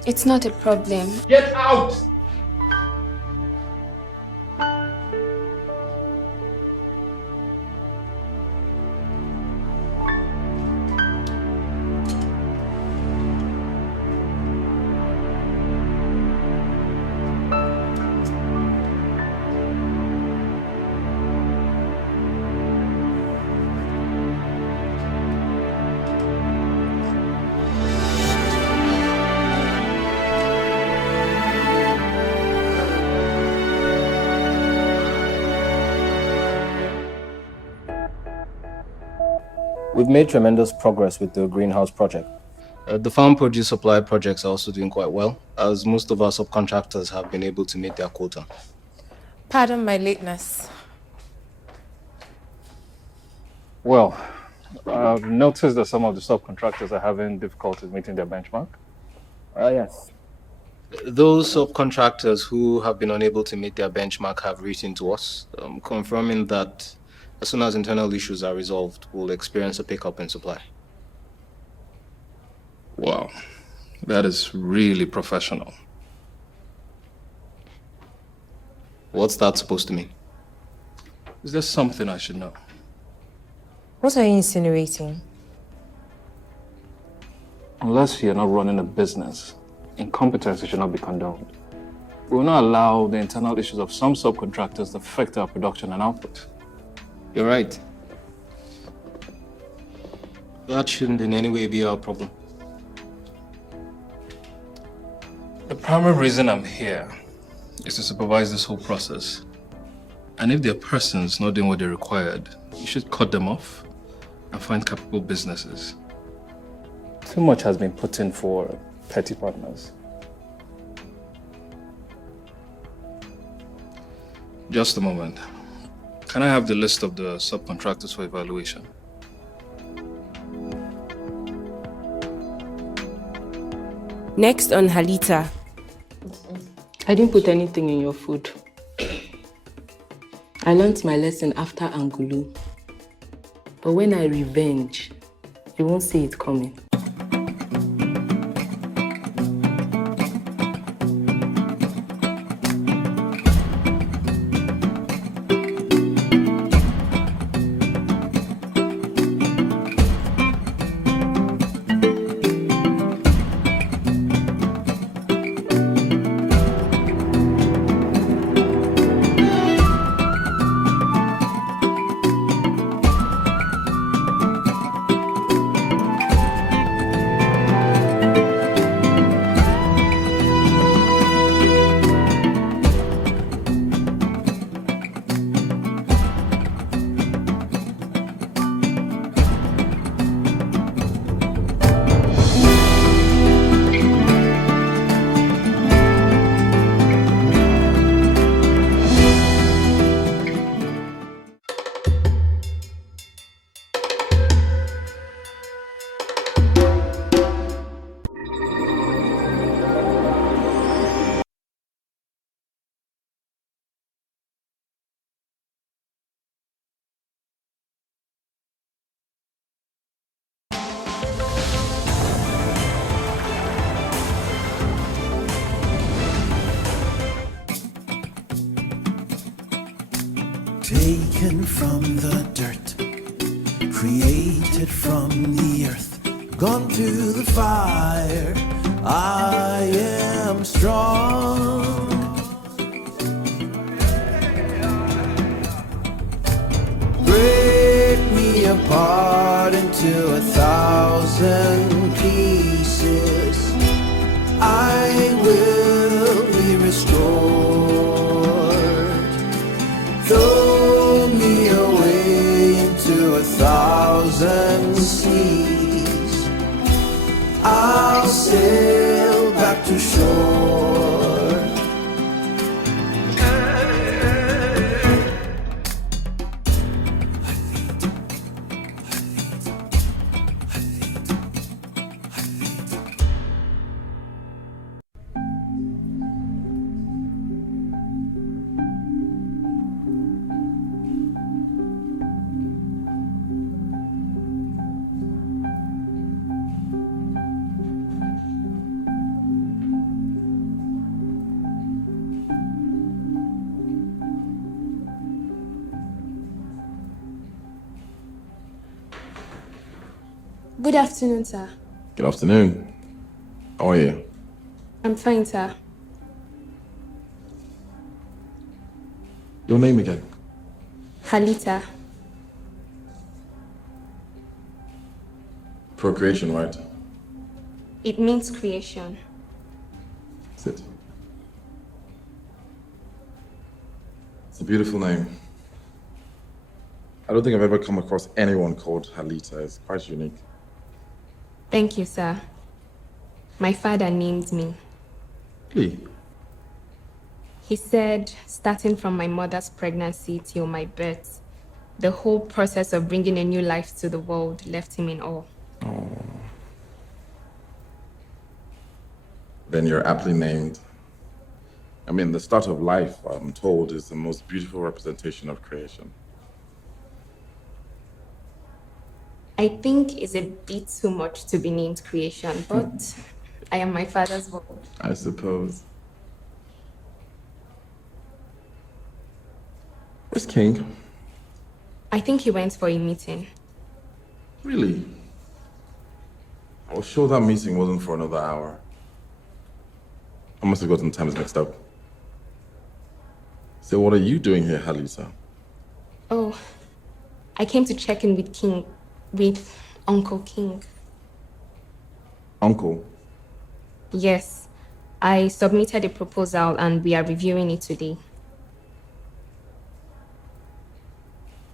It's not a problem. Get out! We've made tremendous progress with the greenhouse project. The farm produce supply projects are also doing quite well, as most of our subcontractors have been able to meet their quota. Pardon my lateness. Well, I've noticed that some of the subcontractors are having difficulties meeting their benchmark. Yes. Those subcontractors who have been unable to meet their benchmark have written to us, confirming that as soon as internal issues are resolved, we'll experience a pickup in supply. Wow, that is really professional. What's that supposed to mean? Is there something I should know? What are you insinuating? Unless you're not running a business, incompetence should not be condoned. We will not allow the internal issues of some subcontractors to affect our production and output. You're right. That shouldn't in any way be our problem. The primary reason I'm here is to supervise this whole process. And if there are persons not doing what they're required, you should cut them off and find capable businesses. Too much has been put in for petty partners. Just a moment. Can I have the list of the subcontractors for evaluation? Next on Halita. I didn't put anything in your food. I learned my lesson after Angulu. But when I revenge, you won't see it coming. Taken from the dirt, created from the earth, gone through the fire, I am strong. Break me apart into 1,000 pieces, I will be restored. Throw me away into 1,000 seas, I'll sail back to shore. Good afternoon, sir. Good afternoon. How are you? I'm fine, sir. Your name again? Halita. Procreation, right? It means creation. Sit. It's a beautiful name. I don't think I've ever come across anyone called Halita. It's quite unique. Thank you, sir. My father named me. Really? He said, starting from my mother's pregnancy till my birth, the whole process of bringing a new life to the world left him in awe. Oh. Then you're aptly named. I mean, the start of life, I'm told, is the most beautiful representation of creation. I think it's a bit too much to be named creation, but I am my father's world. I suppose. Where's King? I think he went for a meeting. Really? I was sure that meeting wasn't for another hour. I must have gotten times mixed up. So what are you doing here, Halita? Oh, I came to check in with Uncle King. Uncle? Yes, I submitted a proposal and we are reviewing it today.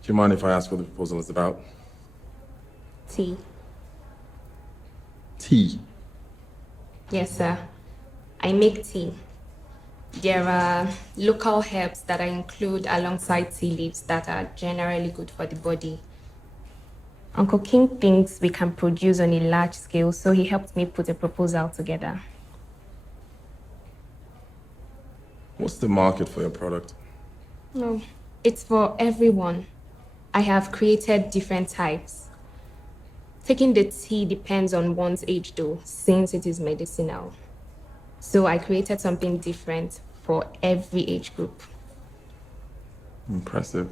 Do you mind if I ask what the proposal is about? Tea. Tea? Yes, sir. I make tea. There are local herbs that I include alongside tea leaves that are generally good for the body. Uncle King thinks we can produce on a large scale, so he helped me put a proposal together. What's the market for your product? No, it's for everyone. I have created different types. Taking the tea depends on one's age though, since it is medicinal. So I created something different for every age group. Impressive.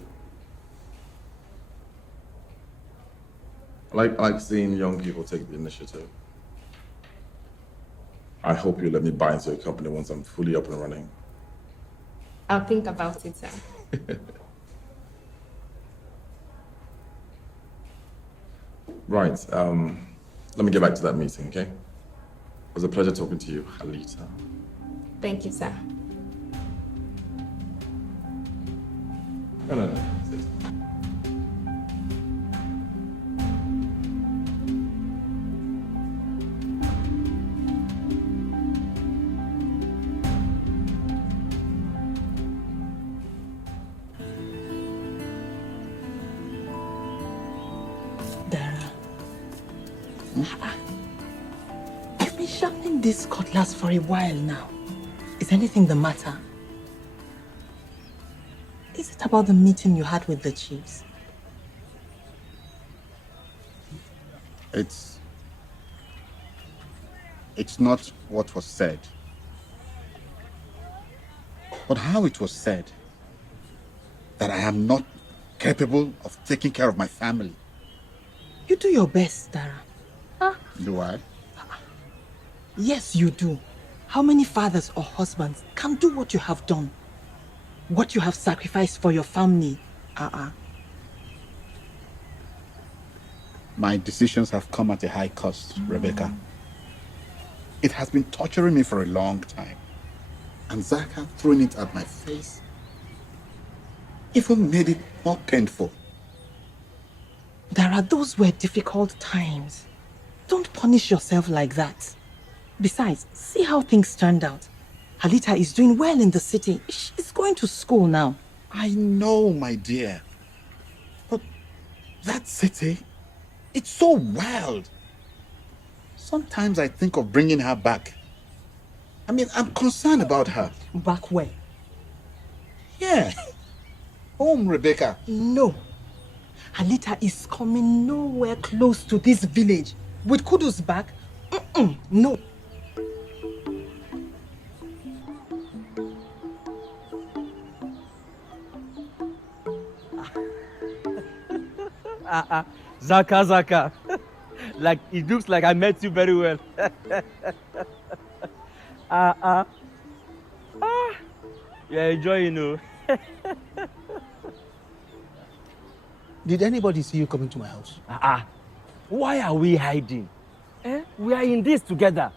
I like seeing young people take the initiative. I hope you let me buy into your company once I'm fully up and running. I'll think about it, sir. Right. Let me get back to that meeting, okay? It was a pleasure talking to you, Halita. Thank you, sir. No. Sit. Dara. You've been sharpening this cutlass for a while now. Is anything the matter? Is it about the meeting you had with the chiefs? It's not what was said, but how it was said, that I am not capable of taking care of my family. You do your best, Dara. Do I? Yes, you do. How many fathers or husbands can do what you have done? What you have sacrificed for your family? My decisions have come at a high cost, Rebecca. It has been torturing me for a long time. And Zaka throwing it at my face even made it more painful. Dara, those were difficult times. Don't punish yourself like that. Besides, see how things turned out. Halita is doing well in the city. She's going to school now. I know, my dear. But that city, it's so wild. Sometimes I think of bringing her back. I mean, I'm concerned about her. Back where? Yeah. Home, Rebecca. No. Halita is coming nowhere close to this village. With Kudu's back, no. Zaka. Like, it looks like I met you very well. You're enjoying, you know. Did anybody see you coming to my house? Why are we hiding? We are in this together.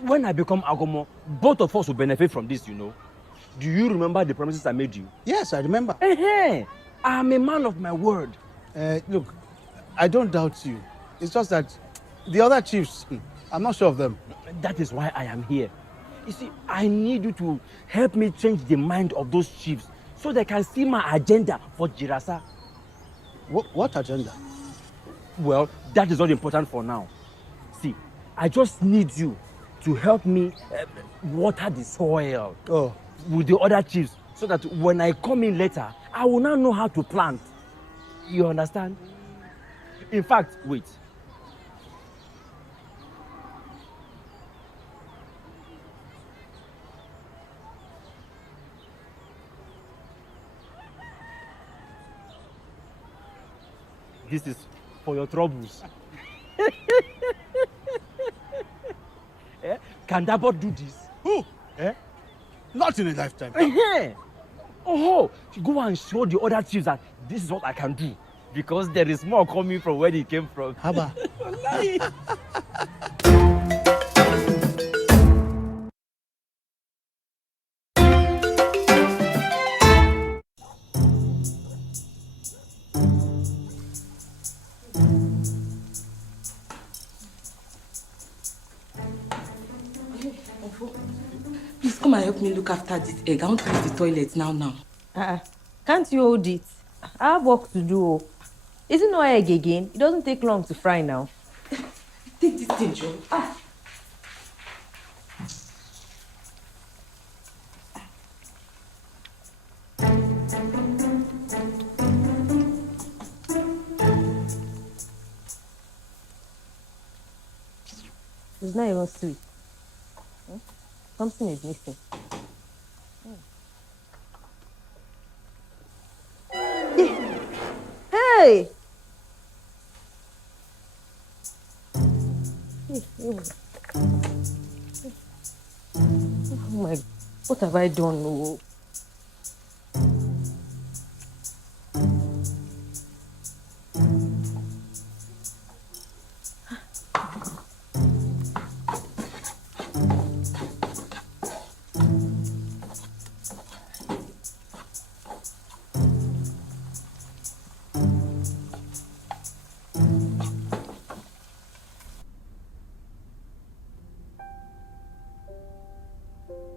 When I become Agomo, both of us will benefit from this, you know. Do you remember the promises I made you? Yes, I remember. I'm a man of my word. Look, I don't doubt you. It's just that the other chiefs, I'm not sure of them. That is why I am here. You see, I need you to help me change the mind of those chiefs so they can see my agenda for Jirasa. What agenda? Well, that is not important for now. See, I just need you to help me water the soil with the other chiefs so that when I come in later, I will now know how to plant. You understand? In fact, wait. This is for your troubles. Can Dabo do this? Who? Not in a lifetime. Go and show the other chiefs that this is what I can do. Because there is more coming from where he came from. Haba. Please come come and help me look after this egg. I want to use the toilet now. Can't you hold it? I have work to do. Is it no egg again? It doesn't take long to fry now. Take this thing, Joe. It's not even sweet. Something is missing. Hey! Oh my, what have I done? Oh.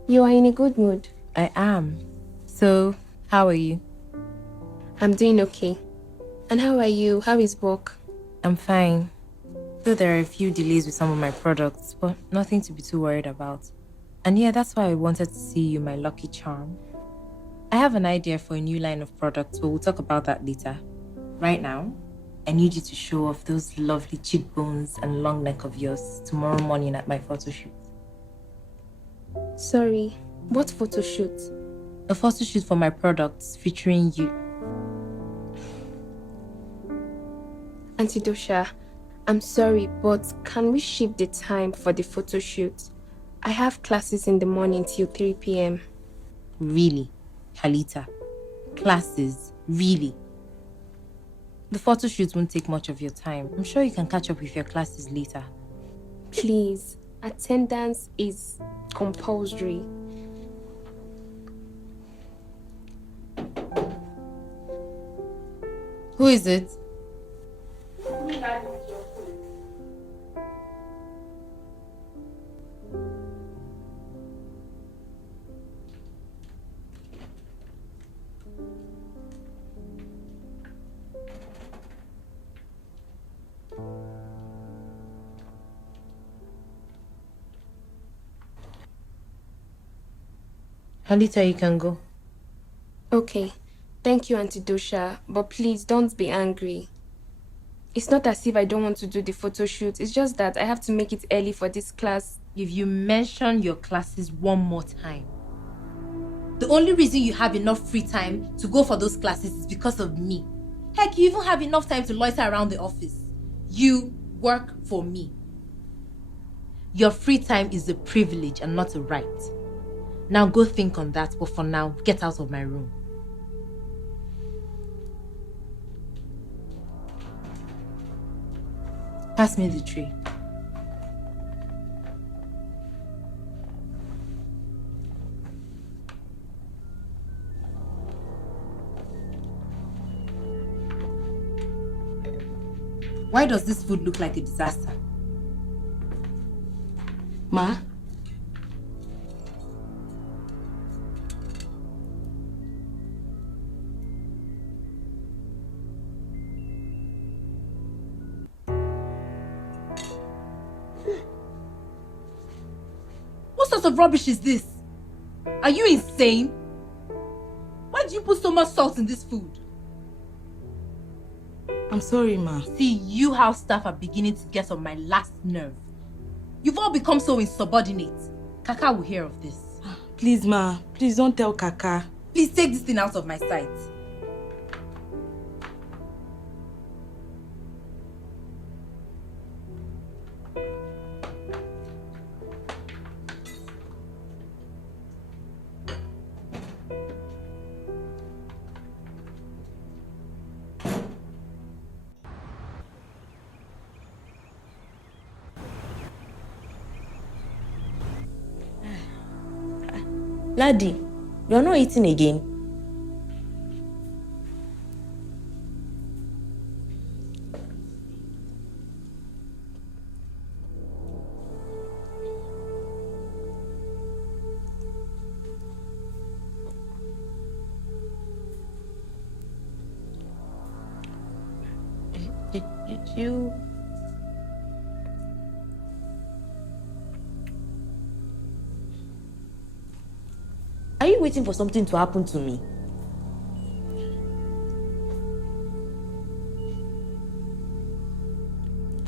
You are in a good mood. I am. So, how are you? I'm doing okay. And how are you? How is work? I'm fine. Though there are a few delays with some of my products, but nothing to be too worried about. And yeah, that's why I wanted to see you, my lucky charm. I have an idea for a new line of products, but we'll talk about that later. Right now, I need you to show off those lovely cheekbones and long neck of yours tomorrow morning at my photo shoot. Sorry, what photo shoot? A photo shoot for my products featuring you. Auntie Dosha, I'm sorry, but can we shift the time for the photo shoot? I have classes in the morning till 3 p.m. Really? Halita? Classes? Really? The photo shoot won't take much of your time. I'm sure you can catch up with your classes later. Please, attendance is compulsory. Who is it? Halita, you can go. Okay. Thank you, Auntie Dosha, but please don't be angry. It's not as if I don't want to do the photo shoot. It's just that I have to make it early for this class. If you mention your classes one more time, the only reason you have enough free time to go for those classes is because of me. Heck, you even have enough time to loiter around the office. You work for me. Your free time is a privilege and not a right. Now go think on that, but for now, get out of my room. Pass me the tray. Why does this food look like a disaster? Ma? What sort of rubbish is this? Are you insane? Why do you put so much salt in this food? I'm sorry, ma. See, you house staff are beginning to get on my last nerve. You've all become so insubordinate. Kaka will hear of this. Please, ma. Please don't tell Kaka. Please take this thing out of my sight. Laddie, you're not eating again. Did you... Are you waiting for something to happen to me?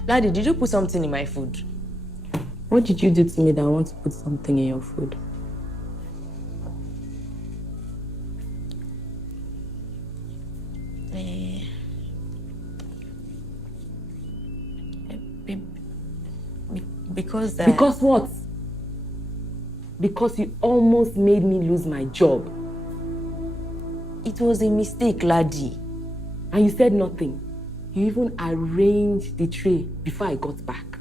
Laddie, did you put something in my food? What did you do to me that I want to put something in your food? Because... Because what? Because you almost made me lose my job. It was a mistake, Laddie. And you said nothing. You even arranged the tray before I got back.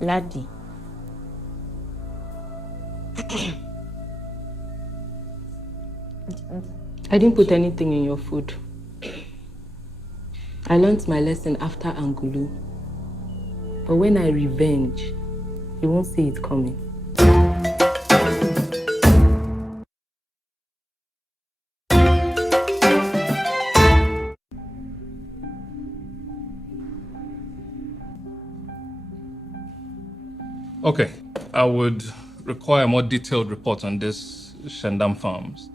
Laddie. I didn't put anything in your food. I learned my lesson after Angulu. But when I revenge, you won't see it coming. Okay, I would require a more detailed report on this Shandam Farms.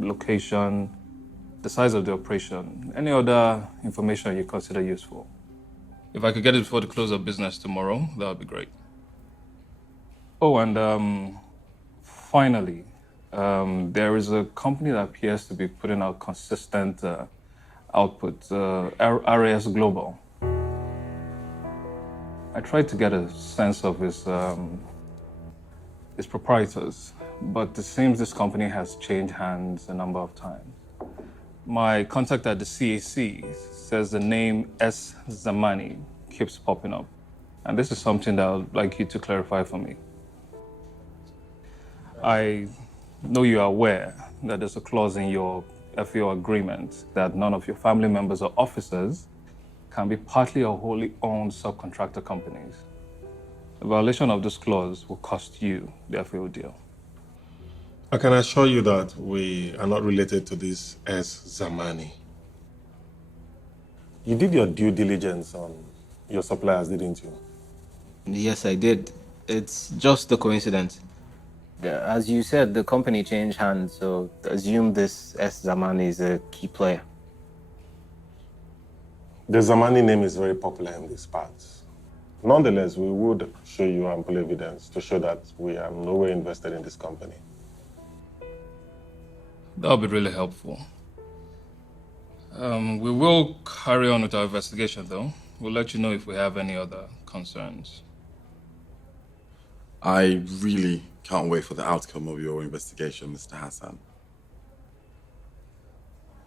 Location, the size of the operation, any other information you consider useful. If I could get it before the close of business tomorrow, that would be great. Oh, and finally, there is a company that appears to be putting out consistent output, RAS Global. I tried to get a sense of its proprietors, but it seems this company has changed hands a number of times. My contact at the CAC says the name S. Zamani keeps popping up, and this is something that I'd like you to clarify for me. I know you are aware that there's a clause in your FAO agreement that none of your family members or officers can be partly or wholly owned subcontractor companies. The violation of this clause will cost you the FAO deal. I can assure you that we are not related to this S. Zamani. You did your due diligence on your suppliers, didn't you? Yes, I did. It's just a coincidence. As you said, the company changed hands, so assume this S. Zamani is a key player. The Zamani name is very popular in these parts. Nonetheless, we would show you ample evidence to show that we are nowhere invested in this company. That would be really helpful. We will carry on with our investigation, though. We'll let you know if we have any other concerns. I really can't wait for the outcome of your investigation, Mr. Hassan.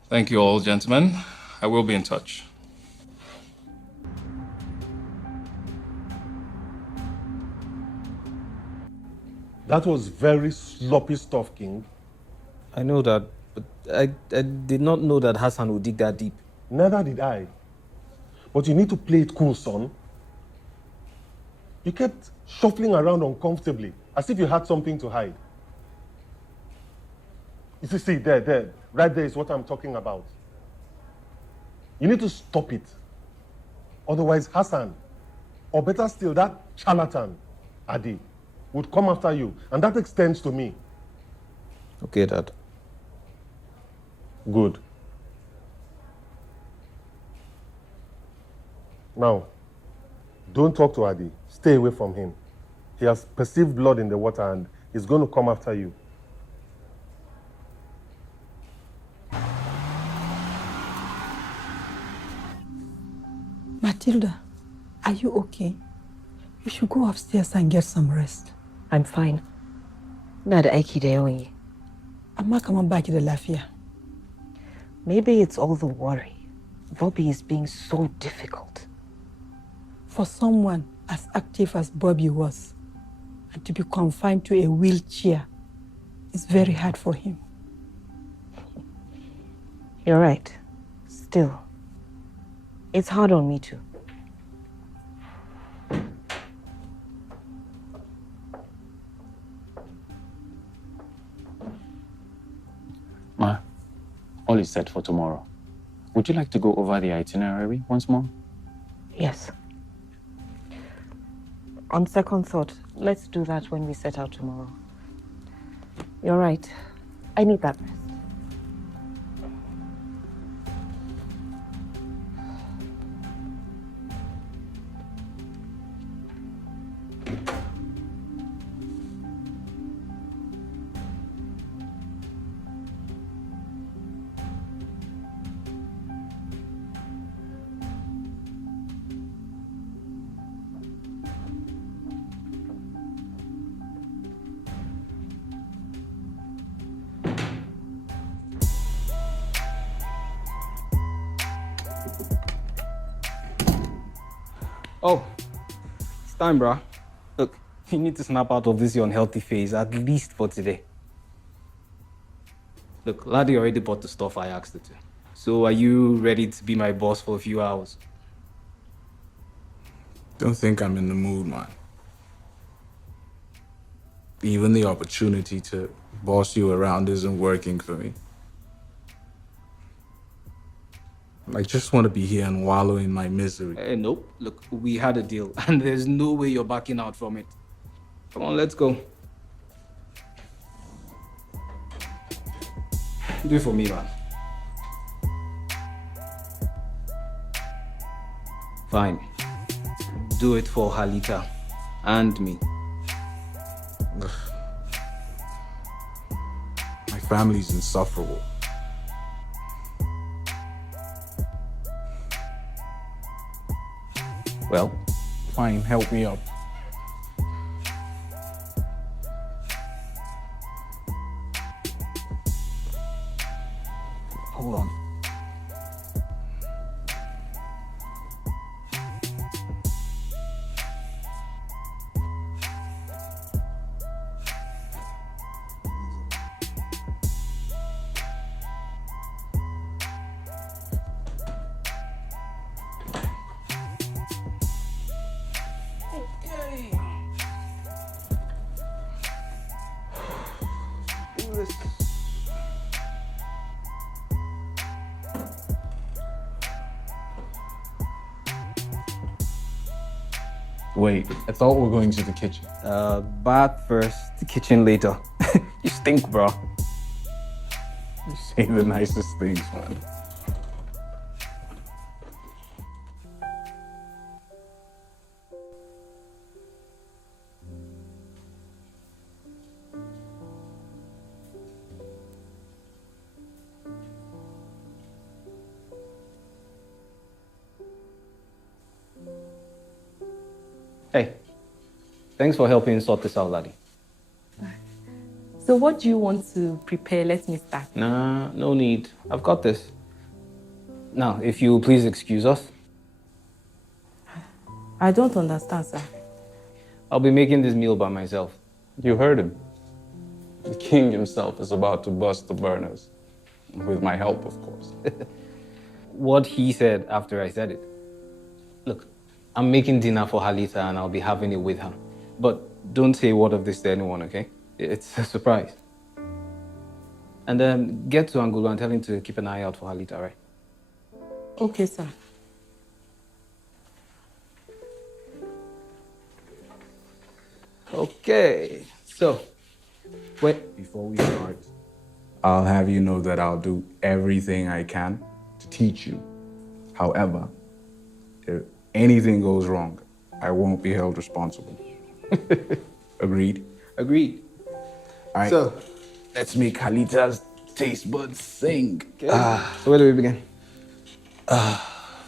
Thank you all, gentlemen. I will be in touch. That was very sloppy stuff, King. I know that, but I did not know that Hassan would dig that deep. Neither did I. But you need to play it cool, son. You kept shuffling around uncomfortably, as if you had something to hide. You see, there, right there is what I'm talking about. You need to stop it. Otherwise, Hassan, or better still, that charlatan, Adi, would come after you, and that extends to me. Okay, Dad. Good. Now, don't talk to Adi. Stay away from him. He has perceived blood in the water and he's going to come after you. Matilda, are you okay? You should go upstairs and get some rest. I'm fine. Ina da aiki da yawan yi. Amma kaman baki da lafiya. Maybe it's all the worry. Bobby is being so difficult. For someone as active as Bobby was, and to be confined to a wheelchair, is very hard for him. You're right. Still, it's hard on me too. is set for tomorrow. Would you like to go over the itinerary once more? Yes. On second thought, let's do that when we set out tomorrow. You're right. I need that rest. Oh, it's time, bruh. Look, you need to snap out of this your unhealthy phase, at least for today. Look, Laddie already bought the stuff I asked her to. So are you ready to be my boss for a few hours? Don't think I'm in the mood, man. Even the opportunity to boss you around isn't working for me. I just want to be here and wallow in my misery. Nope. Look, we had a deal, and there's no way you're backing out from it. Come on, let's go. Do it for me, man. Fine. Do it for Halita and me. My family's insufferable. Well, fine, help me up. Hold on. Wait, I thought we were going to the kitchen. Bath first, the kitchen later. You stink, bro. You say the nicest things, man. Hey, thanks for helping sort this out, laddie. So what do you want to prepare? Let me start. Nah, no need. I've got this. Now, if you please excuse us. I don't understand, sir. I'll be making this meal by myself. You heard him. The king himself is about to bust the burners. With my help, of course. What he said after I said it. Look, I'm making dinner for Halita and I'll be having it with her. But don't say a word of this to anyone, okay? It's a surprise. And then get to Angulo and tell him to keep an eye out for Halita, right? Okay, sir. Okay, so, wait. Before we start, I'll have you know that I'll do everything I can to teach you. However, if anything goes wrong, I won't be held responsible. Agreed? Agreed. All right, So, let's make Halita's taste buds sing. Okay. So where do we begin?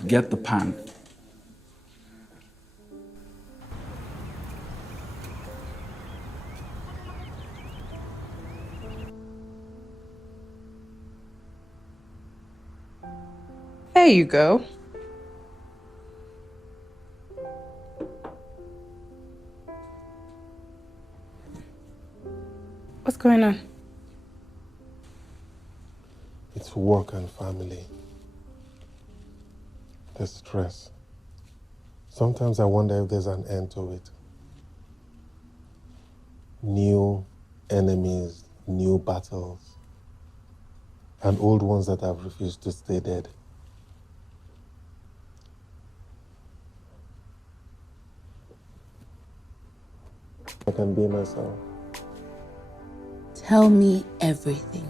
Get the pan. There you go. What's going on? It's work and family. The stress. Sometimes I wonder if there's an end to it. New enemies, new battles. and old ones that have refused to stay dead. I can be myself. Tell me everything.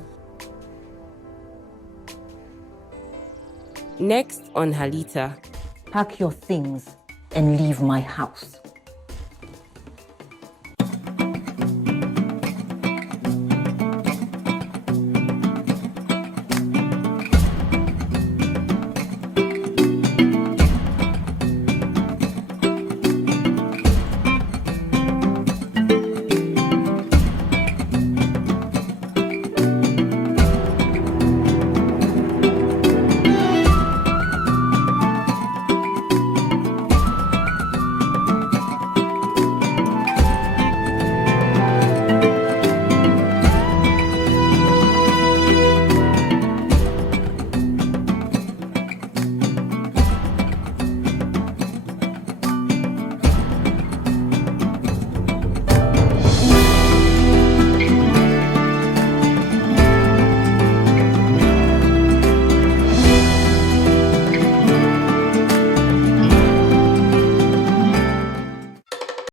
Next on Halita. Pack your things and leave my house.